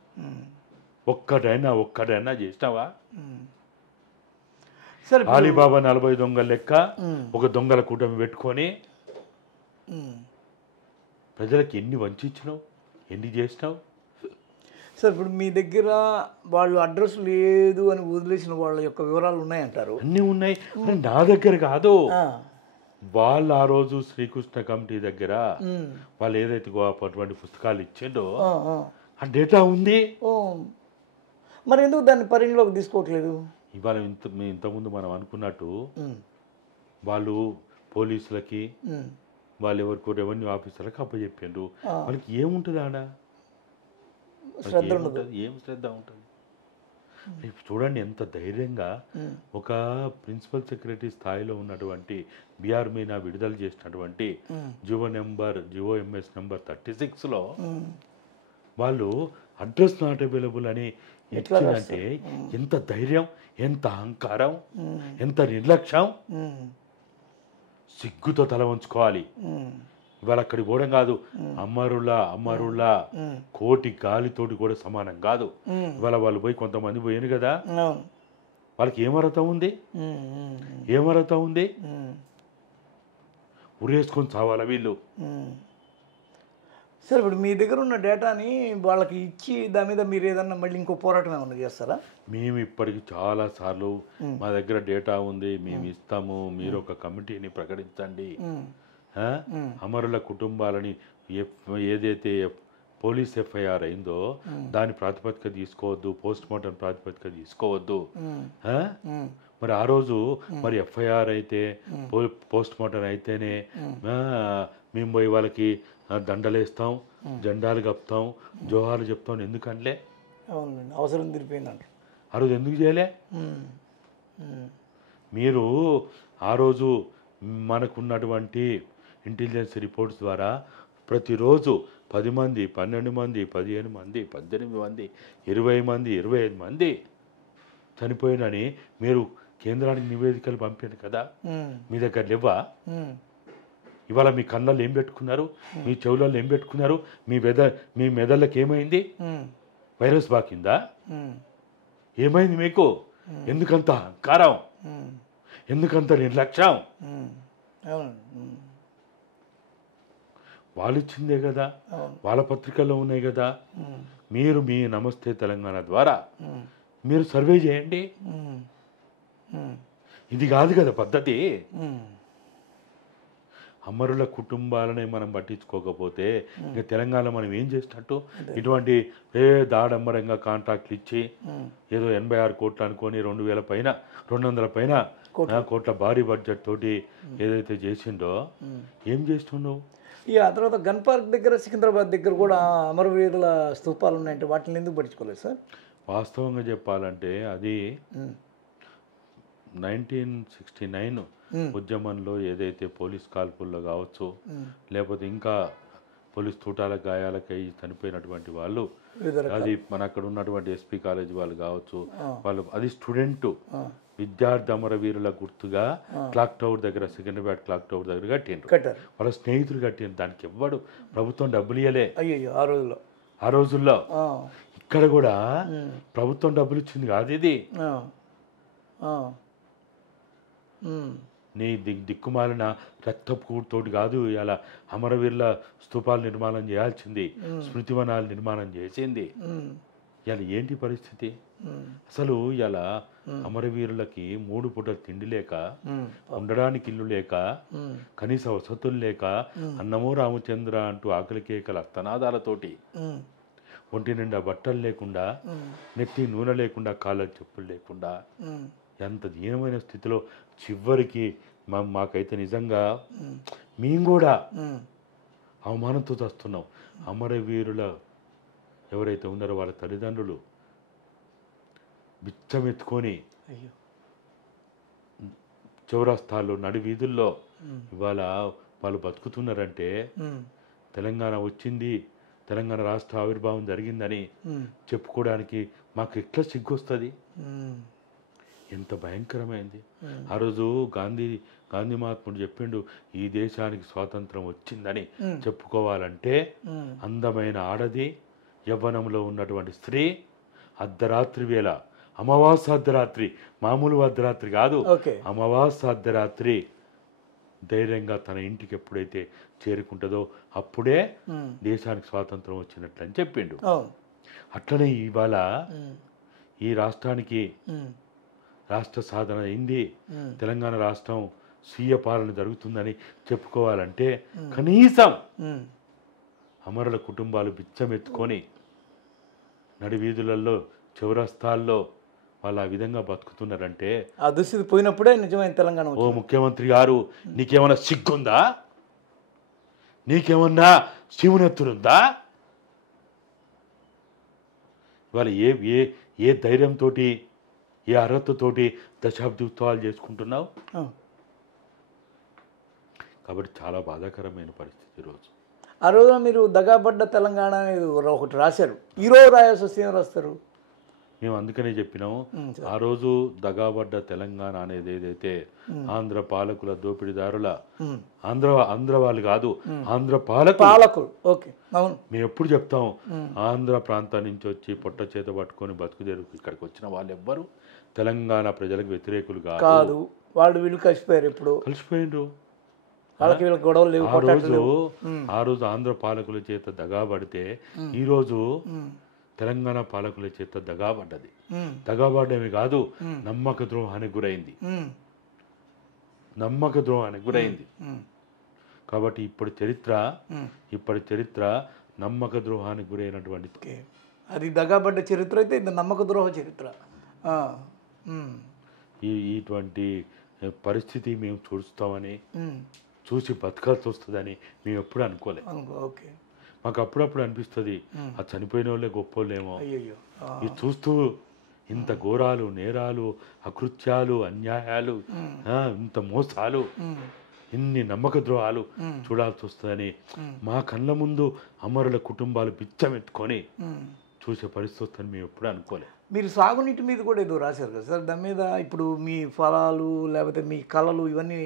ఒక్కటైనా చేసినావా? అలీబాబా 40 దొంగల లెక్క ఒక దొంగల కూటమి పెట్టుకొని ప్రజలకు ఎన్ని వంచినావు, ఎన్ని చేసినావు? సార్ ఇప్పుడు మీ దగ్గర వాళ్ళు అడ్రస్ లేదు అని వదిలేసిన వాళ్ళ యొక్క వివరాలు ఉన్నాయంటారు? అన్నీ ఉన్నాయి. నా దగ్గర కాదు, వాళ్ళు ఆ రోజు శ్రీకృష్ణ కమిటీ దగ్గర వాళ్ళు ఏదైతే అటువంటి పుస్తకాలు ఇచ్చిండో ఆ డేటా ఉంది. మరి ఎందుకు దాన్ని పరిగణలోకి తీసుకోవట్లేదు? ఇవాళ ఇంతకుముందు మనం అనుకున్నట్టు వాళ్ళు పోలీసులకి, వాళ్ళు ఎవరికో రెవెన్యూ ఆఫీసర్లకు అప్పచెప్పిండ్రు. వాళ్ళకి ఏముంటుంది ఆడ? ఏం శ్రద్ధ ఉంటుంది? చూడండి ఎంత ధైర్యంగా ఒక ప్రిన్సిపల్ సెక్రటరీ స్థాయిలో ఉన్నటువంటి బిఆర్ మీనా విడుదల చేసినటువంటి జివో ఎంఎస్ నెంబర్ 36లో వాళ్ళు అడ్రస్ నాట్ అవైలబుల్ అని ఇచ్చిందంటే ఎంత ధైర్యం, ఎంత అహంకారం, ఎంత నిర్లక్ష్యం! సిగ్గుతో తల వంచుకోవాలి. ఇవాళ అక్కడికి పోవడం కాదు, అమ్మరులా కోటి గాలితోటి కూడా సమానం కాదు. ఇవాళ వాళ్ళు పోయి కొంతమంది పోయాను కదా, వాళ్ళకి ఏమర్హత ఉంది? ఉరేసుకొని చావాలా వీళ్ళు? సార్ ఇప్పుడు మీ దగ్గర ఉన్న డేటాని వాళ్ళకి ఇచ్చి దాని మీద మీరు ఏదన్నా మళ్ళీ ఇంకో పోరాటం ఏమన్నా చేస్తారా? మేము ఇప్పటికి చాలా సార్లు మా దగ్గర డేటా ఉంది, మేము ఇస్తాము, మీరు ఒక కమిటీని ప్రకటించండి, అమరుల కుటుంబాలని ఏదైతే పోలీస్ ఎఫ్ఐఆర్ అయిందో దాని ప్రాతిపదిక తీసుకోవద్దు, పోస్ట్ మార్టం ప్రాతిపదిక తీసుకోవద్దు. మరి ఆ రోజు మరి ఎఫ్ఐఆర్ అయితే పోస్ట్ మార్టం అయితేనే మేము పోయి వాళ్ళకి దండలేస్తాం, జెండాలు కప్పుతాం, జోహాలు చెప్తాం. ఎందుకంటే అవసరం తీరిపోయిందంట. ఆ రోజు ఎందుకు చేయలే? మీరు ఆ రోజు మనకున్నటువంటి ఇంటెలిజెన్స్ రిపోర్ట్స్ ద్వారా ప్రతిరోజు 10 మంది, 12 మంది, 15 మంది, 18 మంది, 20 మంది, 25 మంది చనిపోయినని మీరు కేంద్రానికి నివేదికలు పంపారు కదా, మీ దగ్గర లేవా? ఇవాళ మీ కళ్ళల్లో ఏం పెట్టుకున్నారు, మీ చెవులలో ఏం పెట్టుకున్నారు, మీ మెదళ్ళకి ఏమైంది? వైరస్ బాకిందా? ఏమైంది మీకు? ఎందుకంత అహంకారం, ఎందుకంత నిర్లక్ష్యం? వాళ్ళు ఇచ్చిందే కదా, వాళ్ళ పత్రికల్లో ఉన్నాయి కదా. మీరు మీ నమస్తే తెలంగాణ ద్వారా మీరు సర్వే చేయండి. ఇది కాదు కదా పద్ధతి. అమరుల కుటుంబాలని మనం పట్టించుకోకపోతే ఇంకా తెలంగాణ మనం ఏం చేసినట్టు? ఇటువంటి దాడంబరంగా కాంట్రాక్ట్లు ఇచ్చి ఏదో 86 కోట్లు అనుకొని 2000 పైన 200 పైన కోట్ల భారీ బడ్జెట్ తోటి ఏదైతే చేసిండో ఏం చేస్తుండవు? ఇక ఆ తర్వాత గన్ పార్క్ దగ్గర సికింద్రాబాద్ దగ్గర కూడా అమరవీరుల స్తూపాలు ఉన్నాయంటే వాటిని ఎందుకు పట్టించుకోలేదు సార్? వాస్తవంగా చెప్పాలంటే అది 1969 ఉద్యమంలో ఏదైతే పోలీస్ కాల్పుల్లో కావచ్చు, లేకపోతే ఇంకా పోలీస్ తూటాల గాయాలకై చనిపోయినటువంటి వాళ్ళు, అది మన అక్కడ ఉన్నటువంటి ఎస్పీ కాలేజీ వాళ్ళు కావచ్చు, వాళ్ళు అది స్టూడెంట్ విద్యార్థి అమరవీరుల గుర్తుగా క్లాక్ టవర్ దగ్గర, సికింద్రాబాద్ క్లాక్ టవర్ దగ్గర కట్టిండ్రు. వాళ్ళ స్నేహితులు కట్టిండ్రు. దానికి ఎవ్వడు ప్రభుత్వం డబ్బులు ఇవ్వలే ఆ రోజుల్లో. ఇక్కడ కూడా ప్రభుత్వం డబ్బులు ఇచ్చింది కాదు ఇది. నీ దిక్కుమాలిన రక్తపు తోటి కాదు ఇలా అమరవీరుల స్తూపాలు నిర్మాణం చేయాల్సింది, స్మృతివనాలు నిర్మాణం చేసింది. ఇలా ఏంటి పరిస్థితి అసలు? ఇలా అమరవీరులకి 3 పూటలు తిండి లేక, ఉండడానికి ఇల్లు లేక, కనీస వసతులు లేక, అన్నమో రామచంద్ర అంటూ ఆకలి కేకల అస్తనాదాలతోటి, ఒంటి నిండా బట్టలు లేకుండా, నెత్తి నూనె లేకుండా, కాళ్ళ చెప్పులు లేకుండా, ఎంత దీనమైన స్థితిలో చివరికి మాకైతే నిజంగా మేము కూడా అవమానంతో వస్తున్నాం. అమరవీరుల ఎవరైతే ఉన్నారో వాళ్ళ తల్లిదండ్రులు బిచ్చమెత్తుకొని చౌరస్తాల్లో, నడి వీధుల్లో ఇవాళ వాళ్ళు బతుకుతున్నారంటే తెలంగాణ వచ్చింది, తెలంగాణ రాష్ట్ర ఆవిర్భావం జరిగిందని చెప్పుకోవడానికి మాకు ఎట్లా సిగ్గొస్తుంది? ఎంత భయంకరమైంది. ఆ రోజు గాంధీ మహాత్ముడు చెప్పిండు, ఈ దేశానికి స్వాతంత్రం వచ్చిందని చెప్పుకోవాలంటే అందమైన ఆడది, యవ్వనంలో ఉన్నటువంటి స్త్రీ, అర్ధరాత్రి వేళ, అమావాస్య అర్ధరాత్రి, మామూలు అర్ధరాత్రి కాదు, అమావాస్య అర్ధరాత్రి ధైర్యంగా తన ఇంటికి ఎప్పుడైతే చేరుకుంటుందో అప్పుడే దేశానికి స్వాతంత్రం వచ్చినట్లు అని చెప్పిండు. అట్లనే ఇవాళ ఈ రాష్ట్రానికి రాష్ట్ర సాధన అయింది, తెలంగాణ రాష్ట్రం స్వీయ పాలన జరుగుతుందని చెప్పుకోవాలంటే కనీసం అమరుల కుటుంబాలు బిచ్చమెత్తుకొని నడి వీధులలో, చౌరస్తాల్లో వాళ్ళు ఆ విధంగా బతుకుతున్నారంటే ఆ దుస్థితి పోయినప్పుడే నిజమైన తెలంగాణ. ఓ ముఖ్యమంత్రి గారు, నీకేమన్నా సిగ్గుందా? నీకేమన్నా శివునెత్తునుందా? ఇవాళ ఏ ధైర్యంతో, ఏ అర్హతతోటి దశాబ్ది ఉత్సవాలు చేసుకుంటున్నావు? కాబట్టి చాలా బాధాకరమైన పరిస్థితి ఈరోజు. ఆ రోజున మీరు దగాబడ్డ తెలంగాణ ఒకటి రాశారు, ఈరోజు రాయాల్సి వస్తే ఏం రాస్తారు? మేము అందుకనే చెప్పినాము, ఆ రోజు దగాబడ్డ తెలంగాణ అనేది ఏదైతే ఆంధ్ర పాలకుల దోపిడీదారుల, ఆంధ్ర వాళ్ళు కాదు, ఆంధ్ర పాలకులు. మేము ఎప్పుడు చెప్తాం, ఆంధ్ర ప్రాంతం నుంచి వచ్చి పొట్ట చేత పట్టుకొని బతుకుదేరు ఇక్కడికి వచ్చిన వాళ్ళు ఎవ్వరు తెలంగాణ ప్రజలకు వ్యతిరేకులు కాదు. వాళ్ళు వీళ్ళు కలిసిపోయిండ్రు. గొడవలు లేవు. ఆ రోజు ఆంధ్ర పాలకుల చేత దగాబడితే ఈరోజు తెలంగాణ పాలకుల చేత దగాబడ్డది. దగాబడ్డమే కాదు, నమ్మక ద్రోహానికి గురైంది. కాబట్టి ఇప్పటి చరిత్ర నమ్మక ద్రోహానికి గురైనటువంటి, అది దగాబడ్డ చరిత్ర అయితే ఇది నమ్మక ద్రోహ చరిత్ర. ఇటువంటి పరిస్థితి మేము చూసి బతకాల్సి వస్తుందని మేము ఎప్పుడు అనుకోలేదు. మాకు అప్పుడప్పుడు అనిపిస్తుంది, ఆ చనిపోయిన వాళ్ళే గొప్పోళ్ళేమో. ఇది చూస్తూ ఇంత ఘోరాలు, నేరాలు, అకృత్యాలు, అన్యాయాలు, ఇంత మోసాలు ఇన్ని నమ్మక ద్రోహాలు చూడాల్సి వస్తుందని మా కళ్ళ ముందు అమరుల కుటుంబాలు బిచ్చమెత్తుకొని చూసే పరిస్థితి వస్తుందని మేము ఎప్పుడూ అనుకోలేదు. మీరు సాగునీటి మీద కూడా ఏదో రాశారు కదా సార్, దాని మీద ఇప్పుడు మీ ఫలాలు లేకపోతే మీ కళలు ఇవన్నీ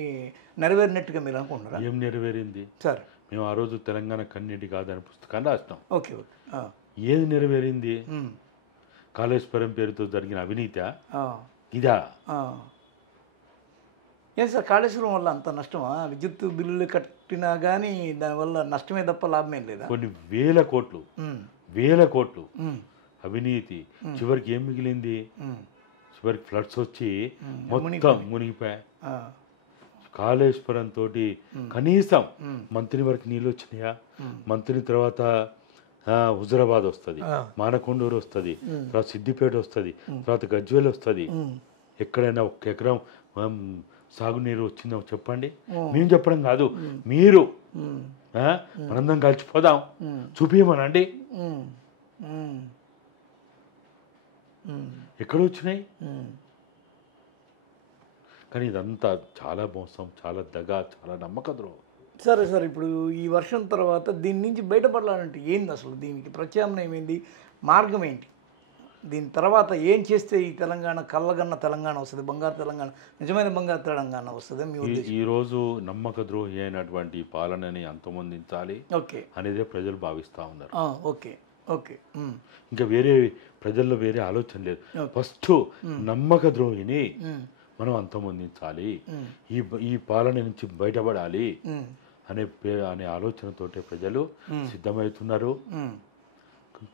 నెరవేరినట్టుగా మీరు అనుకుంటున్నారా? ఏం నెరవేరింది సార్? మేము ఆ రోజు తెలంగాణ కన్నీటి కాదని పుస్తకాన్ని రాసినాం. Okay okay. ఏది నెరవేరింది? కాళేశ్వరం పేరుతో జరిగిన అవినీతి ఇదా? ఏం సార్ కాళేశ్వరం వల్ల అంత నష్టమా? విద్యుత్ బిల్లులు కట్టినా కానీ దానివల్ల నష్టమే తప్ప లాభమేం లేదా? కొన్ని వేల కోట్లు అవినీతి. చివరికి ఏం మిగిలింది? చివరికి ఫ్లడ్స్ వచ్చి మొత్తం మునిగిపోయాయి. కాళేశ్వరం తోటి కనీసం మంత్రి వరకు నీళ్ళు వచ్చినాయా? మంత్రి తర్వాత హుజరాబాద్ వస్తుంది, మానకొండూరు వస్తుంది, తర్వాత సిద్దిపేట వస్తుంది, తర్వాత గజ్వేల్ వస్తుంది. ఎక్కడైనా 1 ఎకరం సాగునీరు వచ్చిందో చెప్పండి. మేము చెప్పడం కాదు, మీరు మనందరం కలిసిపోదాం చూపించమనండి. ఎక్కడ వచ్చినాయి? కానీ ఇదంతా చాలా మోసం, చాలా దగా, చాలా నమ్మక ద్రోహం. సరే సార్, ఇప్పుడు ఈ వర్షం తర్వాత దీని నుంచి బయటపడాలంటే ఏంది అసలు? దీనికి ప్రత్యామ్నాయం ఏంది? మార్గం ఏంటి? దీని తర్వాత ఏం చేస్తే ఈ తెలంగాణ కళ్ళగన్న తెలంగాణ వస్తుంది, బంగారు తెలంగాణ, నిజమైన బంగారు తెలంగాణ వస్తుంది మీ ఉద్దేశం? ఈరోజు నమ్మక ద్రోహి అయినటువంటి పాలనని అంతమొందించాలి అనేదే ప్రజలు భావిస్తూ ఉన్నారు. Okay okay. ఇంకా ప్రజల్లో వేరే ఆలోచన లేదు. ఫస్ట్ నమ్మక ద్రోహిని మనం అంతమొందించాలి, ఈ పాలన నుంచి బయటపడాలి అనే ఆలోచనతోటే ప్రజలు సిద్ధమవుతున్నారు.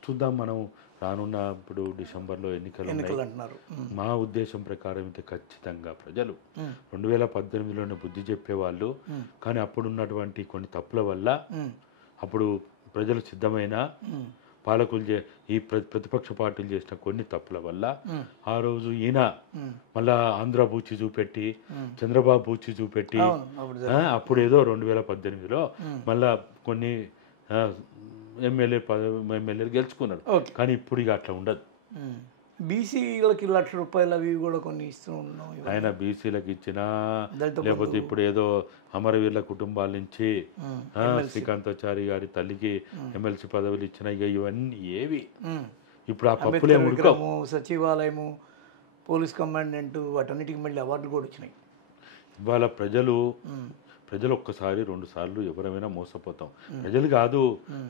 చూద్దాం, మనం రానున్న ఇప్పుడు డిసెంబర్లో ఎన్నికలు అంటున్నారు. మా ఉద్దేశం ప్రకారం అయితే ఖచ్చితంగా ప్రజలు 2018లోనే బుద్ధి చెప్పేవాళ్ళు. కానీ అప్పుడున్నటువంటి కొన్ని తప్పుల వల్ల అప్పుడు ప్రజలు సిద్ధమైన పాలకులు ఈ ప్రతిపక్ష పార్టీలు చేసిన కొన్ని తప్పుల వల్ల ఆ రోజు ఈయన మళ్ళా ఆంధ్ర బూచి చూపెట్టి, చంద్రబాబు బూచి చూపెట్టి, అప్పుడు ఏదో 2018లో మళ్ళా కొన్ని ఎమ్మెల్యేలు గెలుచుకున్నారు. కానీ ఇప్పుడు ఇక అట్లా ఉండదు. బీసీలకి ₹1,00,000 అవి కూడా కొన్ని ఇస్తూ ఉన్నాం. ఆయన బీసీలకు ఇచ్చినా, లేకపోతే ఇప్పుడు ఏదో అమరవీరుల కుటుంబాల నుంచి శ్రీకాంతాచారి గారి తల్లికి ఎమ్మెల్సీ పదవులు ఇచ్చిన, ఇక ఇవన్నీ ఏవి ఇప్పుడు ఆ పప్పులే ఉడకవు. సచివాలయము, పోలీస్ కమాండెంట్, వాటన్నిటికి మళ్ళీ అవార్డులు కూడా వచ్చినాయి. ఇవాళ ప్రజలు ఒక్కసారి 2 సార్లు ఎవరైనా మోసపోతాం. ప్రజలు కాదు,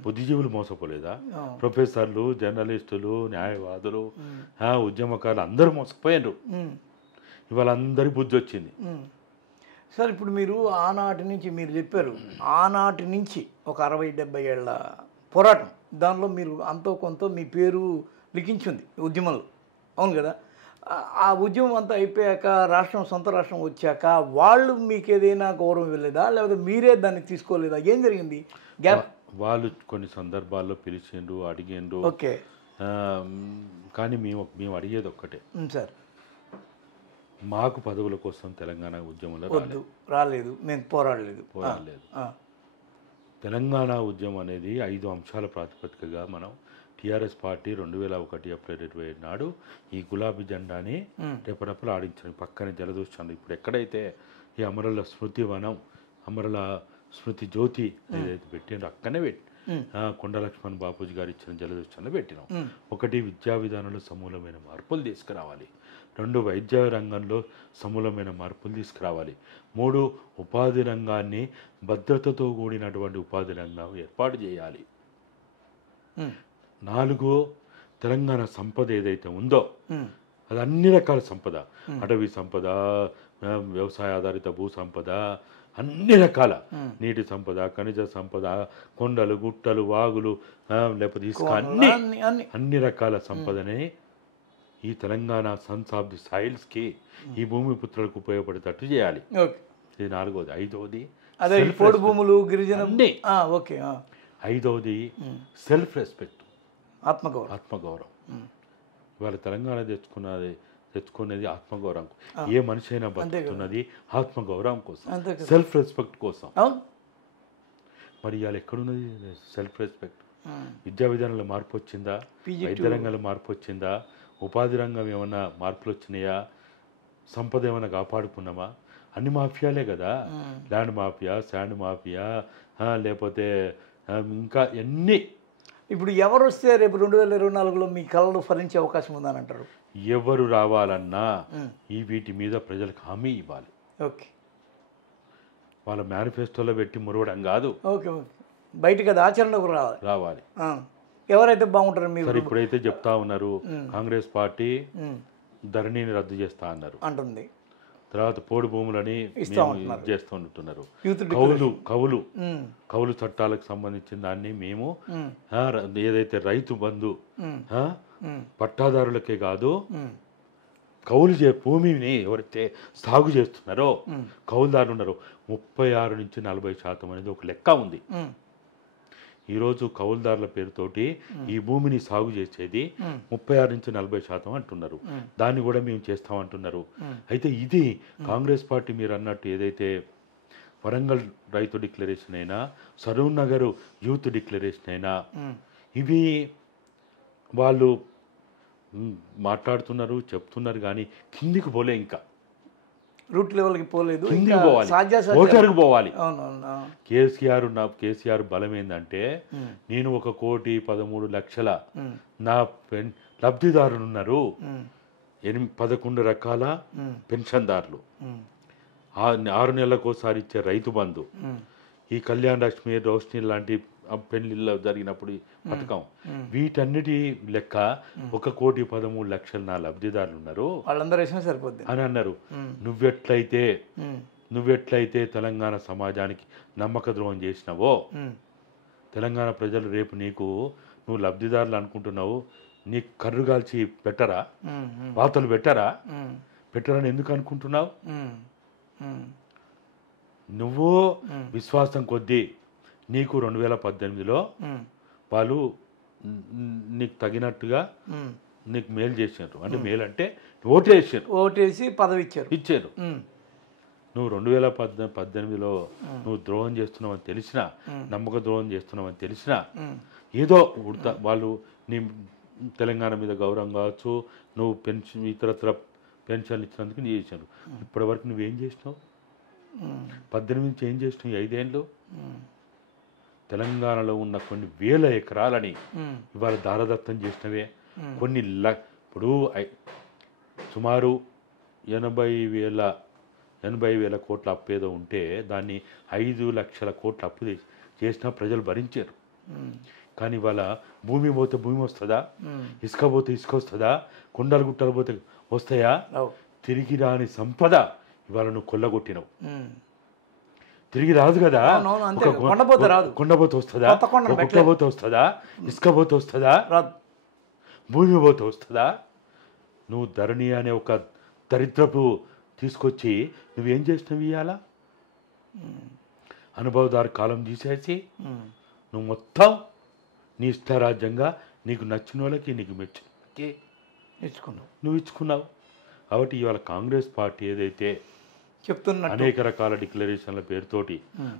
బుద్ధిజీవులు మోసపోలేదా? ప్రొఫెసర్లు, జర్నలిస్టులు, న్యాయవాదులు, ఉద్యమకారులు అందరూ మోసపోయారు. ఇవాళ అందరి బుద్ధి వచ్చింది. సార్, ఇప్పుడు మీరు ఆనాటి నుంచి మీరు చెప్పారు, ఆనాటి నుంచి ఒక 60-70 ఏళ్ళ పోరాటం, దానిలో మీరు అంతో కొంత మీ పేరు లిఖించింది ఉద్యమంలో, అవును కదా? ఆ ఉద్యమం అంతా అయిపోయాక సొంత రాష్ట్రం వచ్చాక వాళ్ళు మీకు ఏదైనా గౌరవం ఇవ్వలేదా, లేకపోతే మీరే దాన్ని తీసుకోలేదా? ఏం జరిగింది గ్యాప్? వాళ్ళు కొన్ని సందర్భాల్లో పిలిచిండ్రు, అడిగిండ్రు. ఓకే. కానీ మేము అడిగేది ఒక్కటే సార్, మాకు పదవుల కోసం తెలంగాణ ఉద్యమంలో రాలేదు, మేము పోరాడలేదు. తెలంగాణ ఉద్యమం అనేది 5 అంశాల ప్రాతిపదికగా మనం టీఆర్ఎస్ పార్టీ 2001 ఏప్రిల్ 27 నాడు ఈ గులాబీ జెండాని రెపరెపలు ఆడించడం, పక్కనే జలదూషణలు. ఇప్పుడు ఎక్కడైతే ఈ అమరుల స్మృతి వనం, అమరుల స్మృతి జ్యోతి ఏదైతే పెట్టిండ్రో అక్కడనే కొండ లక్ష్మణ్ బాపూజీ గారు ఇచ్చిన జలదూషణలు పెట్టినాం. 1 విద్యా విధానంలో సమూలమైన మార్పులు తీసుకురావాలి. 2 వైద్య రంగంలో సమూలమైన మార్పులు తీసుకురావాలి. 3 ఉపాధి రంగాన్ని భద్రతతో కూడినటువంటి ఉపాధి రంగం ఏర్పాటు చేయాలి. 4 తెలంగాణ సంపద ఏదైతే ఉందో అది అన్ని రకాల సంపద, అటవీ సంపద, వ్యవసాయ ఆధారిత భూ సంపద, అన్ని రకాల నీటి సంపద, ఖనిజ సంపద, కొండలు, గుట్టలు, వాగులు, లేకపోతే ఇసుక, అన్ని రకాల సంపదని ఈ తెలంగాణ సన్స్ ఆఫ్ ది సాయిల్స్కి, ఈ భూమి పుత్రులకు ఉపయోగపడేటట్టు చేయాలి. ఇది 4వది. 5వది భూములు, గిరిజన. ఓకే. 5వది సెల్ఫ్ రెస్పెక్ట్, ఆత్మగౌరవం. ఇవాళ తెలంగాణ తెచ్చుకునేది ఆత్మగౌరవం. ఏ మనిషి అయినా బతుకుతున్నది ఆత్మగౌరవం కోసం, సెల్ఫ్ రెస్పెక్ట్ కోసం. మరి ఇవాళ ఎక్కడున్నది సెల్ఫ్ రెస్పెక్ట్? విద్యా విధానంలో మార్పు వచ్చిందా? వైద్య రంగంలో మార్పు వచ్చిందా? ఉపాధి రంగం ఏమైనా మార్పులు వచ్చినాయా? సంపద ఏమైనా కాపాడుకున్నామా? అన్ని మాఫియాలే కదా, ల్యాండ్ మాఫియా, శాండ్ మాఫియా, లేకపోతే ఇంకా ఎన్ని. ఇప్పుడు ఎవరు వస్తే రేపు 2024లో మీ కళలు ఫలించే అవకాశం ఉందని అంటారు? ఎవరు రావాలన్నా వీటి మీద ప్రజలకు హామీ ఇవ్వాలి. ఓకే, వాళ్ళ మేనిఫెస్టోలో పెట్టి మురవడం కాదు. ఓకే ఓకే, బయటకు అది ఆచరణకు రావాలి. ఎవరైతే బాగుంటారు మీరు? సరే, ఇప్పుడైతే చెప్తా ఉన్నారు కాంగ్రెస్ పార్టీ ధరణిని రద్దు చేస్తా అన్నారు అంటుంది, తర్వాత పోడు భూములని చేస్తూ ఉంటున్నారు. కౌలు చట్టాలకు సంబంధించిన దాన్ని మేము ఏదైతే రైతు బంధు పట్టాదారులకే కాదు, కౌలు భూమిని ఎవరైతే సాగు చేస్తున్నారో కౌలుదారులు ఉన్నారో 36 నుంచి 40% అనేది ఒక లెక్క ఉంది. ఈరోజు కౌలుదారుల పేరుతోటి ఈ భూమిని సాగు చేసేది 36 నుంచి 40% అంటున్నారు. దాన్ని కూడా మేము చేస్తామంటున్నారు. అయితే ఇది కాంగ్రెస్ పార్టీ మీరు అన్నట్టు ఏదైతే వరంగల్ రైతు డిక్లరేషన్ అయినా, సరూర్ నగర్ యూత్ డిక్లరేషన్ అయినా, ఇవి వాళ్ళు మాట్లాడుతున్నారు, చెప్తున్నారు, కానీ కిందికి పోలే, ఇంకా రూట్ లెవెల్కి పోలేదు, కిందికి పోవాలి, ఓటర్కి పోవాలి. కేసీఆర్ బలం ఏంటంటే, నేను 1,13,00,000 నా లబ్ధిదారులు ఉన్నారు, 11 రకాల పెన్షన్దారులు, 6 నెలలకోసారి ఇచ్చే రైతు బంధు, ఈ కళ్యాణ లక్ష్మి, రోషిని లాంటి పెళ్లిళ్ళలో జరిగినప్పుడు పథకం, వీటన్నిటి లెక్క 1,13,00,000 నా లబ్ధిదారులు ఉన్నారు, వాళ్ళందరూ వేసినా సరిపోద్ది అని అన్నారు. నువ్వెట్లయితే తెలంగాణ సమాజానికి నమ్మక ద్రోహం చేసినావో, తెలంగాణ ప్రజలు రేపు నువ్వు లబ్ధిదారులు అనుకుంటున్నావు, నీకు కర్రు కాల్చి పెట్టరా, వాతలు పెట్టరని ఎందుకు అనుకుంటున్నావు? నువ్వు విశ్వాసం కొద్దీ నీకు 2018లో వాళ్ళు నీకు తగినట్టుగా నీకు మేలు చేసినారు. అంటే మేలు అంటే ఓటేసి పదవి ఇచ్చారు. నువ్వు 2018లో నువ్వు ద్రోహం చేస్తున్నావని తెలిసినా, నమ్మక ద్రోహం చేస్తున్నావని తెలిసినా, ఏదో వాళ్ళు నీ తెలంగాణ మీద గౌరవం కావచ్చు, నువ్వు పెన్షన్ ఇతరత్ర పెన్షన్లు ఇచ్చినందుకు నీ చేశారు. ఇప్పటి వరకు నువ్వేం చేసినావు? 18 నుంచి ఏం చేసినావు? 5 ఏళ్ళు తెలంగాణలో ఉన్న కొన్ని వేల ఎకరాలని ఇవాళ దారదత్తం చేసినవే. కొన్ని ఇప్పుడు సుమారు 80,000 కోట్ల అప్పు ఏదో ఉంటే దాన్ని 5 లక్షల కోట్ల అప్పు చేసినా ప్రజలు భరించారు. కానీ ఇవాళ భూమి పోతే భూమి వస్తుందా, ఇసుక పోతే ఇసుక వస్తుందా, కొండలు గుట్టలు పోతే వస్తాయా? తిరిగి రాని సంపద ఇవాళ నువ్వు కొల్లగొట్టినవు, తిరిగి రాదు కదా. కొండపోతే వస్తుందా, కుక్కపోతే వస్తుందా, ఇసుక పోతే వస్తుందా, భూమి పోతే వస్తుందా? నువ్వు ధరణి అనే ఒక దరిద్రపు తీసుకొచ్చి నువ్వేం చేసినావు? ఇవాళ అనుభవదారు కాలం తీసేసి నువ్వు మొత్తం నీ ఇష్టారాజ్యంగా నీకు నచ్చిన వాళ్ళకి, నీకు మెచ్చుకి ఇచ్చుకున్నావు. కాబట్టి ఇవాళ కాంగ్రెస్ పార్టీ ఏదైతే చెప్తున్నా అనేక రకాల డిక్లరేషన్ల పేరుతోటి,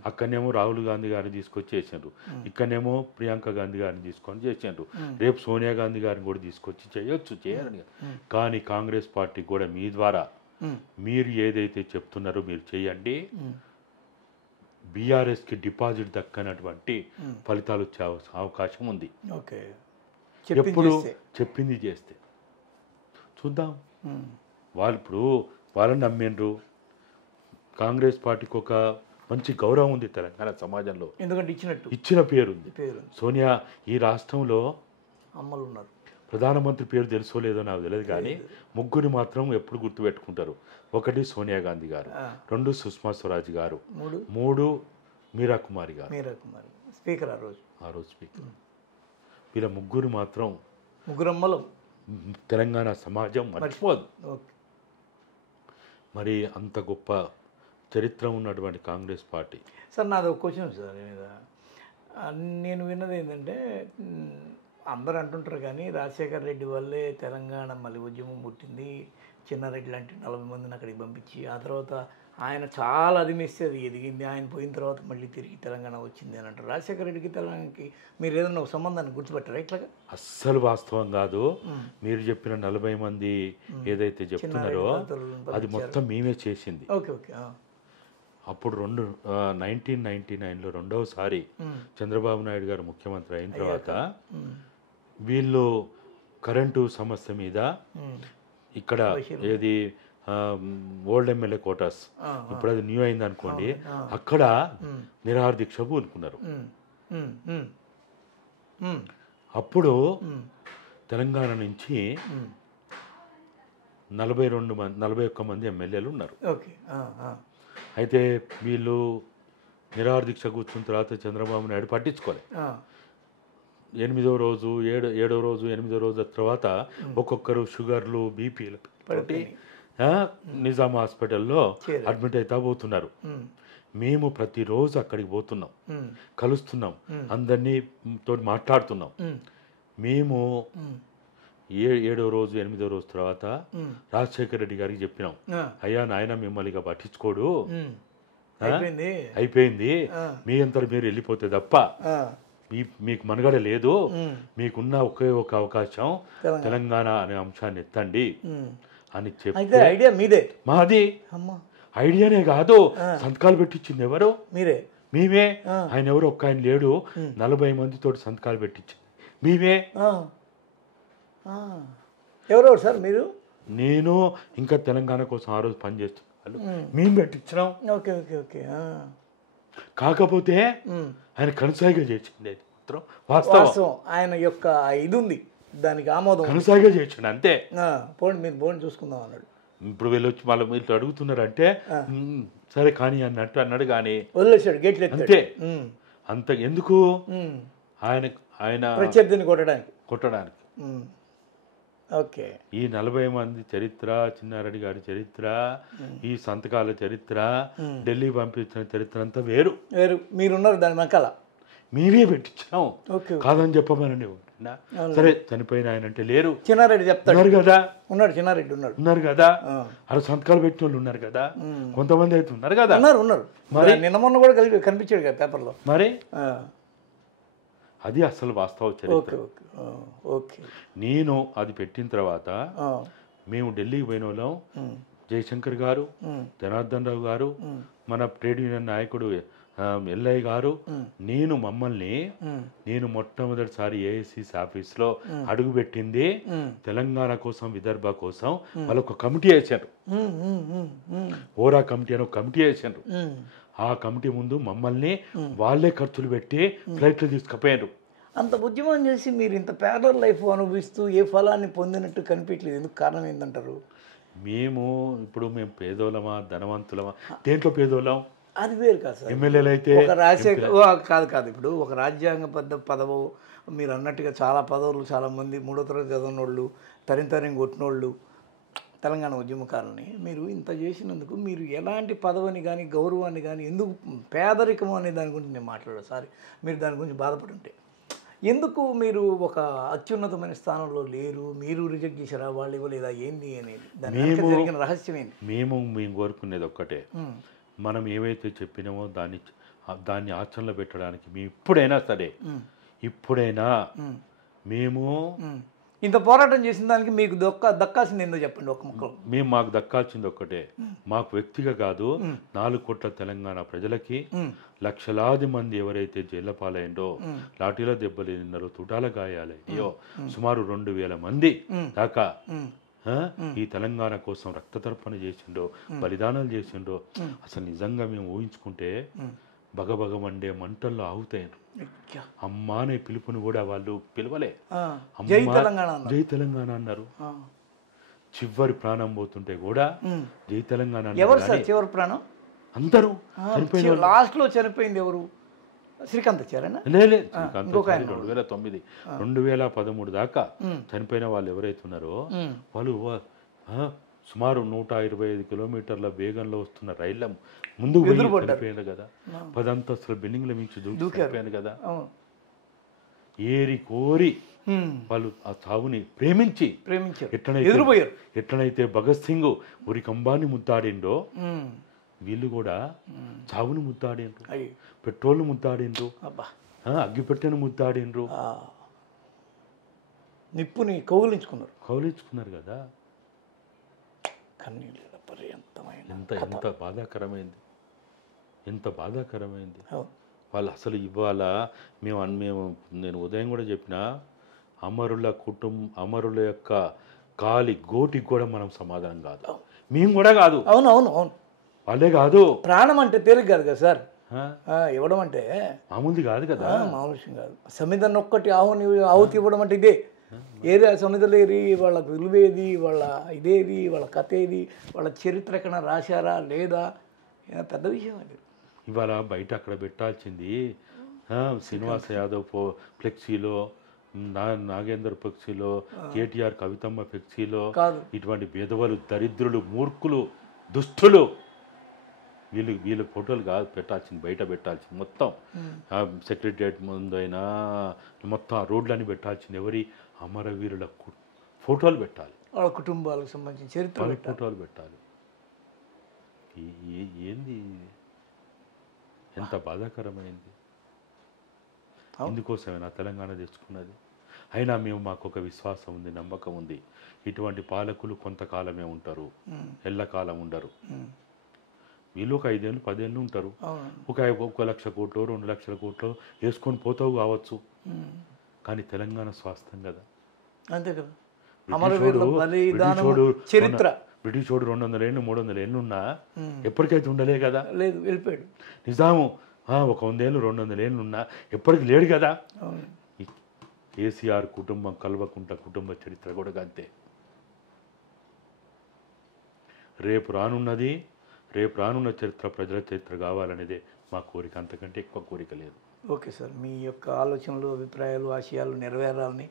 అక్కడనేమో రాహుల్ గాంధీ గారిని తీసుకొచ్చి చేశారు, ఇక్కడనేమో ప్రియాంక గాంధీ గారిని తీసుకొని చేశారు, రేపు సోనియా గాంధీ గారిని కూడా తీసుకొచ్చి చేయాలని. కానీ కాంగ్రెస్ పార్టీ కూడా మీ ద్వారా మీరు ఏదైతే చెప్తున్నారో మీరు చేయండి, బీఆర్ఎస్కి డిపాజిట్ దక్కనటువంటి ఫలితాలు వచ్చే అవకాశం ఉంది. ఎప్పుడు చెప్పింది చేస్తే చూద్దాం. వాళ్ళని నమ్మిండ్రు. కాంగ్రెస్ పార్టీకి ఒక మంచి గౌరవం ఉంది తెలంగాణ సమాజంలో, ఎందుకంటే ఇచ్చిన పేరు ఉంది. సోనియా ఈ రాష్ట్రంలో అమ్మలు ఉన్నారు. ప్రధానమంత్రి పేరు తెలుసో లేదో నాకు తెలియదు, కానీ ముగ్గురు మాత్రం ఎప్పుడు గుర్తుపెట్టుకుంటారు. 1 సోనియా గాంధీ గారు, 2 సుష్మా స్వరాజ్ గారు, 3 మీరా కుమారి గారు, స్పీకర్ ఆ రోజు స్పీకర్. వీళ్ళ ముగ్గురు మాత్రం ముగ్గురమ్మలు తెలంగాణ సమాజం మర్చిపోదు. మరి అంత గొప్ప చరిత్ర ఉన్నటువంటి కాంగ్రెస్ పార్టీ. సార్ నాది ఒక క్వశ్చన్ సార్, నేను విన్నది ఏంటంటే, అందరూ అంటుంటారు కానీ రాజశేఖర్ రెడ్డి వల్లే తెలంగాణ మళ్ళీ ఉద్యమం పుట్టింది, చిన్నారెడ్డి లాంటి 40 మందిని అక్కడికి పంపించి ఆ తర్వాత ఆయన చాలా అదిమేస్తే అది ఎదిగింది. ఆయన పోయిన తర్వాత మళ్ళీ తిరిగి తెలంగాణ వచ్చింది అని అంటారు. రాజశేఖర రెడ్డికి తెలంగాణకి మీరు ఏదన్నా ఒక సంబంధాన్ని గుర్తుపెట్టారా ఇట్లాగా? అస్సలు వాస్తవం కాదు. మీరు చెప్పిన 40 మంది ఏదైతే చెప్తున్నారో అది మొత్తం మేమే చేసింది. Okay okay. అప్పుడు 1999లో రెండవసారి చంద్రబాబు నాయుడు గారు ముఖ్యమంత్రి అయిన తర్వాత వీళ్ళు కరెంటు సమస్య మీద ఇక్కడ ఏది ఓల్డ్ ఎమ్మెల్యే కోటాస్ ఇప్పుడు అది న్యూ అయింది అనుకోండి, అక్కడ నిరాహార దీక్ష పూనుకున్నారు. అప్పుడు తెలంగాణ నుంచి 41 మంది ఎమ్మెల్యేలు ఉన్నారు. అయితే వీళ్ళు నిరాహార దీక్ష కూర్చున్న తర్వాత చంద్రబాబు నాయుడు పట్టించుకోలేదు. 8వ రోజు 7వ రోజు 8వ రోజు తర్వాత ఒక్కొక్కరు షుగర్లు బీపీలు నిజాం హాస్పిటల్లో అడ్మిట్ అవుతా పోతున్నారు. మేము ప్రతిరోజు అక్కడికి పోతున్నాం, కలుస్తున్నాం, అందరినీ తోటి మాట్లాడుతున్నాం. మేము 7వ రోజు 8వ రోజు తర్వాత రాజశేఖర రెడ్డి గారికి చెప్పినాం, అయ్యా నాయన మిమ్మల్ని ఇక పట్టించుకోడు, అయిపోయింది, మీ అంతా మీరు వెళ్ళిపోతే తప్ప మీకు మనుగడ లేదు, మీకున్న ఒకే ఒక అవకాశం తెలంగాణ అనే అంశాన్ని ఎత్తండి అని చెప్పి ఐడియా మీదే, మాది ఐడియానే కాదు, సంతకాలు పెట్టించింది ఎవరు? మేమే. ఆయన ఎవరు ఒక్క ఆయన లేడు, 40 మందితో సంతకాలు పెట్టించింది మేమే. ఎవరెవరు సార్ మీరు? నేను ఇంకా తెలంగాణ కోసం ఆ రోజు పనిచేస్తున్నాం, మేము పెట్టించినాం. Okay okay okay. కాకపోతే ఆయన కనసాయిగా చేసింది మాత్రం వాస్తవం. ఆయన యొక్క ఇది ఉంది, దానికి ఆమోదం, కనసాయిగా చేసిండు అంతే. పోండి మీరు పోండి చూసుకుందాం అన్నాడు. ఇప్పుడు వీళ్ళు వచ్చి మళ్ళీ వీళ్ళు అడుగుతున్నారంటే సరే కానీ అన్నట్టు అన్నాడు, కానీ వదిలేశాడు గేట్లు అంతే. అంత ఎందుకు? ఆయన ప్రత్యర్థిని కొట్టడానికి. ఓకే. ఈ 40 మంది చరిత్ర, చిన్నారెడ్డి గారి చరిత్ర, ఈ సంతకాల చరిత్ర, ఢిల్లీ పంపించిన చరిత్ర అంతా వేరు. మీరున్నారు దాని వెనకాల, మేమే పెట్టించాం, కాదని చెప్పమని. సరే చనిపోయిన ఆయన అంటే లేరు, చిన్నారెడ్డి చెప్తారు కదా, చిన్నారెడ్డి ఉన్నారు కదా, అలా సంతకాలు పెట్టిన వాళ్ళు ఉన్నారు కదా, కొంతమంది అయితే ఉన్నారు కదా, ఉన్నారు. మరి నిన్న మొన్న కూడా కనిపించాడు కదా పేపర్లో. మరి అది అసలు వాస్తవ చరిత్ర. నేను అది పెట్టిన తర్వాత మేము ఢిల్లీకి పోయిన వాళ్ళం, జయశంకర్ గారు, జనార్దన్ రావు గారు, మన ట్రేడ్ యూనియన్ నాయకుడు ఎల్ఐ గారు, నేను మొట్టమొదటిసారి ఏఐసిసి ఆఫీస్లో అడుగుపెట్టింది తెలంగాణ కోసం, విదర్భ కోసం. వాళ్ళు ఒక కమిటీ వేశారు, ఓరా కమిటీ అని ఒక కమిటీ వేశారు. ఆ కమిటీ ముందు మమ్మల్ని వాళ్ళే ఖర్చులు పెట్టి ఫ్లైట్లు తీసుకుపోయారు. అంత ఉద్యమం చేసి మీరు ఇంత ప్యారలల్ లైఫ్ అనుభవిస్తూ ఏ ఫలాన్ని పొందినట్టు కనిపించలేదు, ఎందుకు? కారణం ఏంటంటారు? మేము పేదోళ్ళమా ధనవంతులమా? దేంట్లో పేదోళ్ళం? అది వేరు కాదు సార్. ఎమ్మెల్యేలు అయితే ఒక రాజశేఖర్ కాదు ఇప్పుడు ఒక రాజ్యాంగబద్ధ పదవు, మీరు అన్నట్టుగా చాలా పదవులు, చాలామంది 3వ తరగతి చదివినోళ్ళు, తరిం కొట్టినోళ్ళు, తెలంగాణ ఉద్యమకారులని మీరు ఇంత చేసినందుకు మీరు ఎలాంటి పదవిని కానీ గౌరవాన్ని కానీ, ఎందుకు పేదరికం అనే దాని గురించి నేను మాట్లాడాను. సారీ, మీరు దాని గురించి బాధపడుంటే ఎందుకు మీరు ఒక అత్యున్నతమైన స్థానంలో లేరు? మీరు రిజెక్ట్ చేశారా, వాళ్ళు ఇవ్వలేదా, ఏంది అనేది దాని జరిగిన రహస్యం ఏంటి? మేము కోరుకునేది ఒక్కటే, మనం ఏవైతే చెప్పినామో దాన్ని ఆచరణలో పెట్టడానికి మేము ఇప్పుడైనా మేము ఇంత పోరాటం చేసిన దానికి మీకు దక్కాల్సింది ఏందో చెప్పండి ఒక ముక్కలో. మాకు దక్కాల్సింది ఒక్కటే, మాకు వ్యక్తిగా కాదు, 4 కోట్ల తెలంగాణ ప్రజలకి, లక్షలాది మంది ఎవరైతే జైళ్ళ పాలైండో, లాఠీల దెబ్బలు తిన్నారో, తుటాల గాయాలయ్యో, సుమారు 2000 మంది దాకా ఈ తెలంగాణ కోసం రక్తతర్పణ చేసిండో, బలిదానాలు చేసిండో. అసలు నిజంగా మేము ఊహించుకుంటే బగబగమండే మంటల్లో ఆగుతాయను. అమ్మా అనే పిలుపుని కూడా వాళ్ళు పిలవలే, జై తెలంగాణ అన్నారు. చివరి ప్రాణం పోతుంటే కూడా జై తెలంగాణ. చివరి ప్రాణం అందరూ లాస్ట్ లో చనిపోయింది ఎవరు? శ్రీకాంత్ చారేనా? లేదు, 2009 2013 దాకా చనిపోయిన వాళ్ళు ఎవరైతే ఉన్నారో వాళ్ళు సుమారు 125 కిలోమీటర్ల వేగంలో వస్తున్న రైళ్ల ముందుకు చనిపోయారు కదా, 10 అంతస్తుల బిల్డింగ్ల మించి దూకిపోయాను కదా. ఏరి కోరి వాళ్ళు ఆ చావుని ప్రేమించి ప్రేమించారు, ఎట్లనైతే ఎదురుపోయారు. ఎట్లనైతే భగత్ సింగ్ ఉరి కంబాన్ని ముద్దాడిండో వీళ్ళు కూడా చావును ముద్దాడిండ్రు, అయ్యి పెట్రోల్ ముద్దాడిండ్రు, అబ్బా, అగ్గిపెట్టెను ముద్దాడిండ్రు, నిప్పుని కౌగిలించుకున్నారు. కౌలించుకున్నారు కదా. కన్నీళ్ళ పర్యంతమైన ఎంత బాధాకరమైంది, ఎంత బాధాకరమైంది. అవును. వాళ్ళు అసలు ఇవాళ మేము నేను ఉదయం కూడా చెప్పిన అమరుల యొక్క కాలి గోటికి కూడా మనం సమాధానం కాదు, మేము కూడా కాదు. అవును అవును అవును, వాళ్ళే కాదు. ప్రాణం అంటే తేలిక కాదు కదా సార్, ఇవ్వడం అంటే మామూలుది కాదు కదా, మామూలు విషయం కాదు. సమిధను ఒక్కటి ఆహుతి ఇవ్వడం అంటే ఇదే. ఏది ఆ సమిధలు ఏది, వాళ్ళ విలువేది, వాళ్ళ ఇదేది, వాళ్ళ కథ ఏది, వాళ్ళ చరిత్ర ఎక్కడ రాశారా లేదా, పెద్ద విషయం అది. ఇవాళ బయట అక్కడ పెట్టాల్సింది శ్రీనివాస యాదవ్ ఫ్లెక్సీలో, నాగేందర్ ఫ్లెక్సీలో, కేటీఆర్ కవితమ్మ ఫ్లెక్సీలో ఇటువంటి భేదవాళ్ళు, దరిద్రులు, మూర్ఖులు, దుష్టులు వీళ్ళు ఫోటోలు కాదు పెట్టాల్సింది, బయట పెట్టాల్సింది. మొత్తం సెక్రటరియట్ ముందైనా మొత్తం ఆ రోడ్లని పెట్టాల్సింది ఎవరి అమరవీరుల ఫోటోలు పెట్టాలి, వాళ్ళ కుటుంబాలకు సంబంధించిన చరిత్ర ఫోటోలు పెట్టాలి. ఏంది, ఎంత బాధాకరమైంది. ఇందుకోసమేనా తెలంగాణ తెచ్చుకున్నది? అయినా మాకు ఒక విశ్వాసం ఉంది, నమ్మకం ఉంది, ఇటువంటి పాలకులు కొంతకాలమే ఉంటారు, ఎల్లకాలం ఉండరు. వీళ్ళు ఒక 5 ఏళ్ళు 10 ఏళ్ళు ఉంటారు, ఒక 1 లక్ష కోట్లు 2 లక్షల కోట్లు వేసుకొని పోతావు కావచ్చు, కానీ తెలంగాణ స్వాస్థ్యం కదా. అంతే కదా. చరిత్ర బ్రిటిషోడు 200 ఏళ్ళు 300 ఏళ్ళు ఉన్నా ఎప్పటికైతే ఉండలే కదా, లేదు వెళ్ళిపోయాడు. నిజాము ఒక 100 ఏళ్ళు 200 ఏళ్ళు ఉన్నా ఎప్పటికి లేడు కదా. కేసీఆర్ కుటుంబం కల్వకుంట కుటుంబ చరిత్ర కూడా అంతే. రేపు రానున్న చరిత్ర ప్రజల చరిత్ర కావాలనేదే మా కోరిక, అంతకంటే ఎక్కువ కోరిక లేదు. ఓకే సార్, మీ యొక్క ఆలోచనలు, అభిప్రాయాలు, ఆశయాలు నెరవేరాలని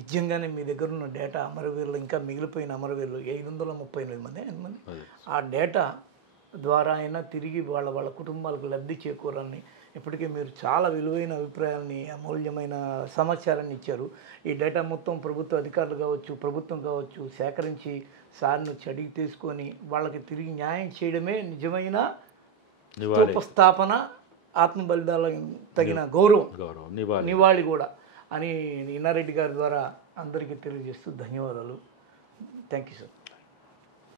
నిజంగానే మీ దగ్గర ఉన్న డేటా అమరవీరులు, ఇంకా మిగిలిపోయిన అమరవీరులు 538 మంది ఆ డేటా ద్వారా అయినా తిరిగి వాళ్ళ కుటుంబాలకు లబ్ధి చేకూరాలని, ఇప్పటికే మీరు చాలా విలువైన అభిప్రాయాలని, అమూల్యమైన సమాచారాన్ని ఇచ్చారు. ఈ డేటా మొత్తం ప్రభుత్వ అధికారులు కావచ్చు, ప్రభుత్వం కావచ్చు సేకరించి సార్ను అడిగి తీసుకొని వాళ్ళకి తిరిగి న్యాయం చేయడమే నిజమైన స్థాపన, ఆత్మ బలిదానం తగిన గౌరవం, నివాళి కూడా అని ఇన్నారెడ్డి గారి ద్వారా అందరికీ తెలియజేస్తూ ధన్యవాదాలు. Thank you sir.